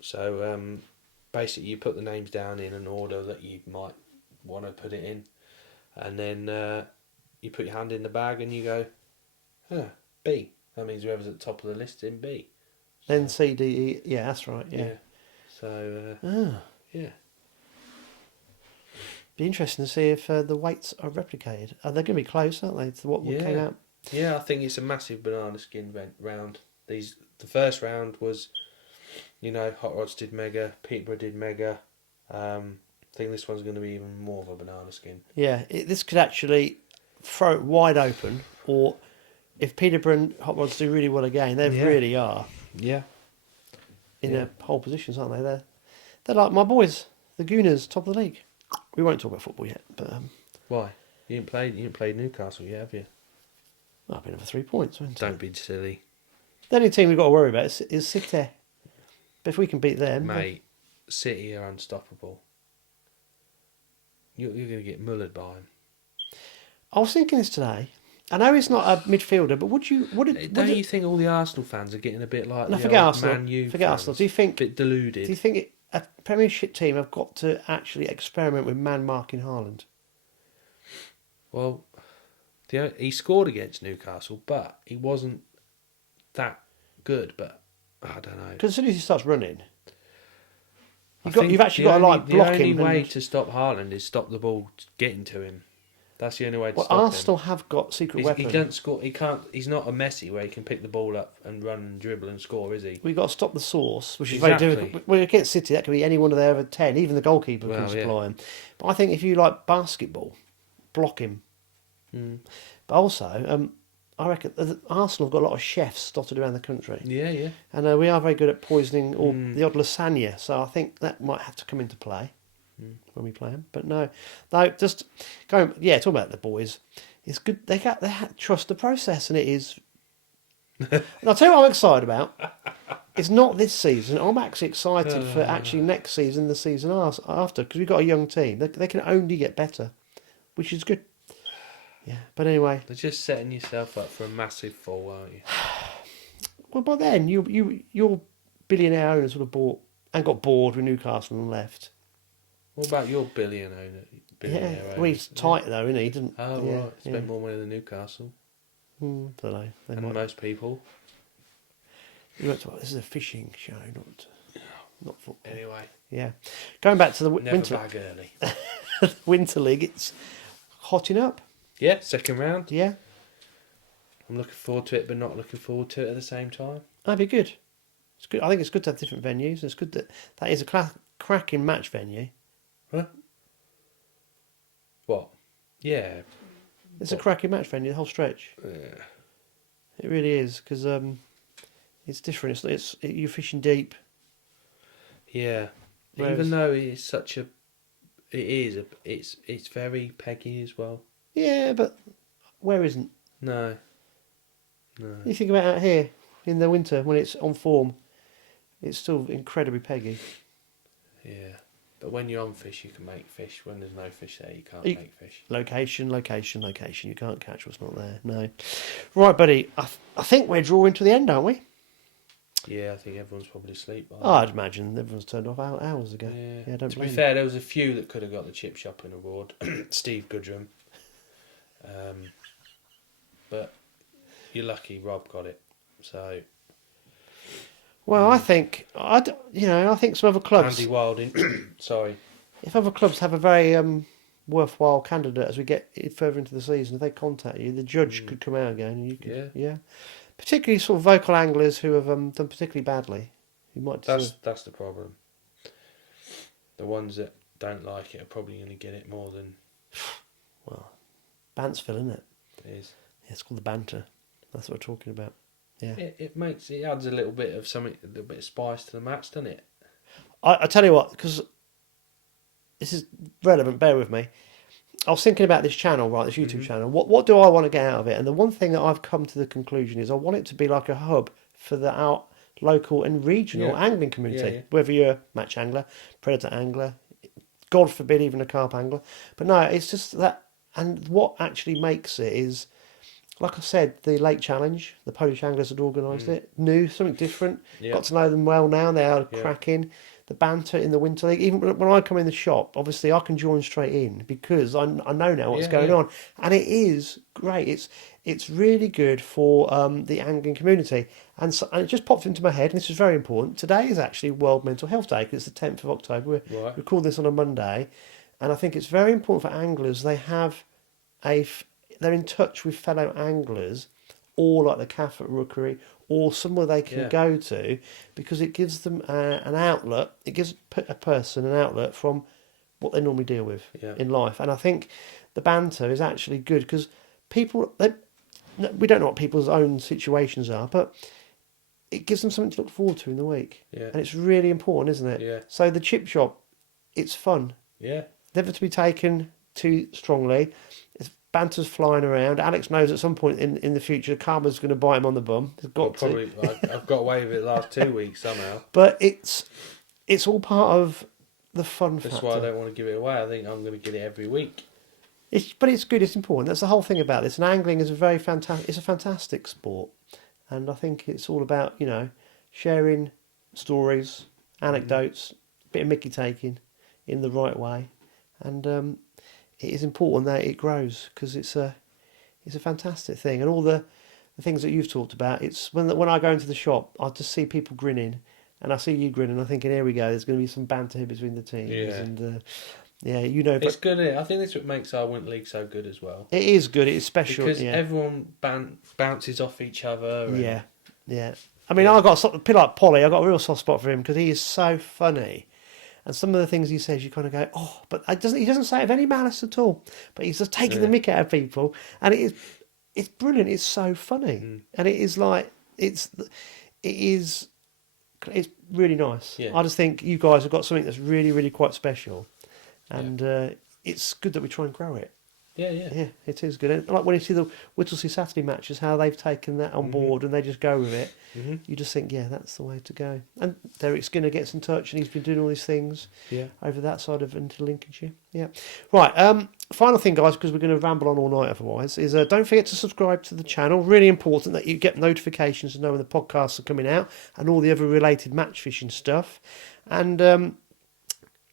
So basically, you put the names down in an order that you might want to put it in, and then you put your hand in the bag and you go, B, That means whoever's at the top of the list in B. Then C, D, E. Yeah, that's right. Yeah. So, yeah. Be interesting to see if the weights are replicated. Are they going to be close, aren't they, to what came out? Yeah, I think it's a massive banana skin round. The first round was, Hot Rods did mega, Peterborough did mega. I think this one's going to be even more of a banana skin. Yeah, this could actually throw it wide open, or if Peterborough and Hot Rods do really well again, they really are Yeah. in a pole positions, aren't they? They're like my boys, the Gooners, top of the league. We won't talk about football yet, but Why? You didn't play Newcastle yet, have you? I've been over 3 points. Don't be silly. The only team we've got to worry about is City. But if we can beat them, Mate, City are unstoppable. You're going to get mullered by them. I was thinking this today. I know he's not a midfielder, but would you think all the Arsenal fans are getting a bit like no, the forget old Arsenal. Man U Forget fans? Arsenal. Do you think? A bit deluded. Do you think a Premiership team have got to actually experiment with man marking Haaland? Well, he scored against Newcastle, but he wasn't that good. But I don't know. Because as soon as he starts running, you've actually got to block him. The only way to stop Haaland is stop the ball getting to him. That's the only way to stop him. Arsenal have got secret weapons. He can't score. He can't. He's not a Messi where he can pick the ball up and run and dribble and score, is he? We've got to stop the source, which is Exactly. very difficult. Well, against City, that could be any one of their other 10. Even the goalkeeper can supply him. But I think if you like basketball, block him. Mm. But also, I reckon Arsenal have got a lot of chefs dotted around the country. Yeah. And we are very good at poisoning the odd lasagna. So I think that might have to come into play when we play them. But no, just going. Yeah, talking about the boys, it's good. They trust the process, and it is. And I'll tell you what I'm excited about. It's not this season. I'm actually excited for actually next season, the season after, because we've got a young team. They can only get better, which is good. Yeah, but anyway. They're just setting yourself up for a massive fall, aren't you? Well, by then your billionaire owners would have bought and got bored with Newcastle and left. What about your billionaire owner? Well, he's tight though, isn't he? Didn't? Oh, right. Spent more money than Newcastle. Don't know. And most people. This is a fishing show, not football. Anyway. Yeah. Going back to the Never winter bag early. Winter League, it's hotting up. Yeah, second round. Yeah. I'm looking forward to it, but not looking forward to it at the same time. That'd be good. It's good. I think it's good to have different venues. It's good that is a cracking match venue. Huh? What? Yeah. It's a cracking match venue, the whole stretch. Yeah. It really is, because it's different. You're fishing deep. Yeah. Whereas, even though it's very peggy as well. Yeah, but where isn't? No. You think about out here in the winter when it's on form, it's still incredibly peggy. Yeah. But when you're on fish, you can make fish. When there's no fish there, you can't make fish. Location. You can't catch what's not there. No. Right, buddy. I think we're drawing to the end, aren't we? Yeah, I think everyone's probably asleep. I'd imagine everyone's turned off hours ago. Yeah, don't to be fair, there was a few that could have got the chip shopping award. Steve Goodrum. But you're lucky Rob got it. So. Well, I think some other clubs. Andy Wilding. Sorry. If other clubs have a very worthwhile candidate as we get further into the season, if they contact you, the judge could come out again. And you could, yeah. Particularly sort of vocal anglers who have done particularly badly. You might. That's the problem. The ones that don't like it are probably going to get it more than. Well, Bantsville, isn't it? It is. Yeah, it's called the banter. That's what we're talking about. Yeah. It adds a little bit of spice to the match, doesn't it? I tell you what, because this is relevant. Bear with me. I was thinking about this channel, right? This YouTube channel. What do I want to get out of it? And the one thing that I've come to the conclusion is I want it to be like a hub for the local and regional angling community. Yeah. Whether you're a match angler, predator angler, God forbid even a carp angler. But no, it's just that. And what actually makes it is, like I said, the Lake Challenge, the Polish anglers had organised it. New, something different. Yeah. Got to know them well now. They are cracking. the banter in the Winter League. Even when I come in the shop, obviously I can join straight in because I know now what's going on, and it is great. It's really good for the angling community, and it just popped into my head. And this is very important. Today is actually World Mental Health Day because it's the 10th of October. We're recording this on a Monday, and I think it's very important for anglers. They have they're in touch with fellow anglers, or like the Cafe at Rookery, or somewhere they can go to, because it gives them an outlet. It gives a person an outlet from what they normally deal with in life. And I think the banter is actually good because people, we don't know what people's own situations are, but it gives them something to look forward to in the week. Yeah. And it's really important, isn't it? Yeah. So the chip shop, it's fun. Yeah. Never to be taken too strongly. It's banter's flying around. Alex knows at some point in the future, karma's going to bite him on the bum. It's got to. I've got away with it the last 2 weeks somehow. But it's all part of the fun factor. That's why I don't want to give it away. I think I'm going to get it every week. But it's good. It's important. That's the whole thing about this. And angling is It's a fantastic sport, and I think it's all about sharing stories, anecdotes, a bit of Mickey taking in the right way, and it is important that it grows because it's a fantastic thing. And all the things that you've talked about, it's when I go into the shop, I just see people grinning, and I see you grinning. I'm thinking, here we go. There's going to be some banter here between the teams, and it's good. I think that's what makes our Winter League so good as well. It is good. It's special because everyone bounces off each other. And... Yeah. I mean, I got a bit like Polly. I got a real soft spot for him because he is so funny. And some of the things he says, you kind of go, oh, but he doesn't say it with any malice at all. But he's just taking the mick out of people, and it's brilliant. It's so funny, and it is like it's really nice. Yeah. I just think you guys have got something that's really, really quite special, and it's good that we try and grow it. Yeah, it is good. And like when you see the Whittlesey Saturday matches, how they've taken that on board and they just go with it. You just think, that's the way to go. And Derek Skinner gets in touch, and he's been doing all these things over that side of into Lincolnshire. Yeah, right. Final thing, guys, because we're going to ramble on all night otherwise, is don't forget to subscribe to the channel. Really important that you get notifications to know when the podcasts are coming out and all the other related match fishing stuff. And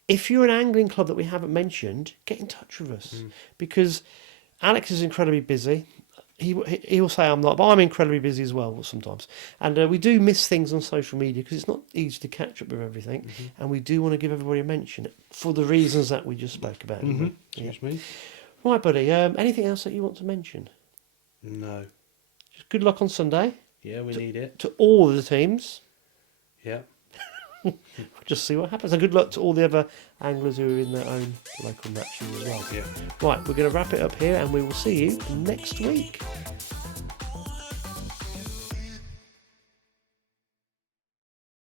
if you're an angling club that we haven't mentioned, get in touch with us because Alex is incredibly busy. He'll say I'm not, but I'm incredibly busy as well sometimes. And we do miss things on social media because it's not easy to catch up with everything. And we do want to give everybody a mention for the reasons that we just spoke about. Excuse me. Right, buddy. Anything else that you want to mention? No. Just good luck on Sunday. Yeah, we need it. To all of the teams. Yeah. Just see what happens. And good luck to all the other anglers who are in their own local matches as well. Yeah. Right, we're going to wrap it up here, and we will see you next week.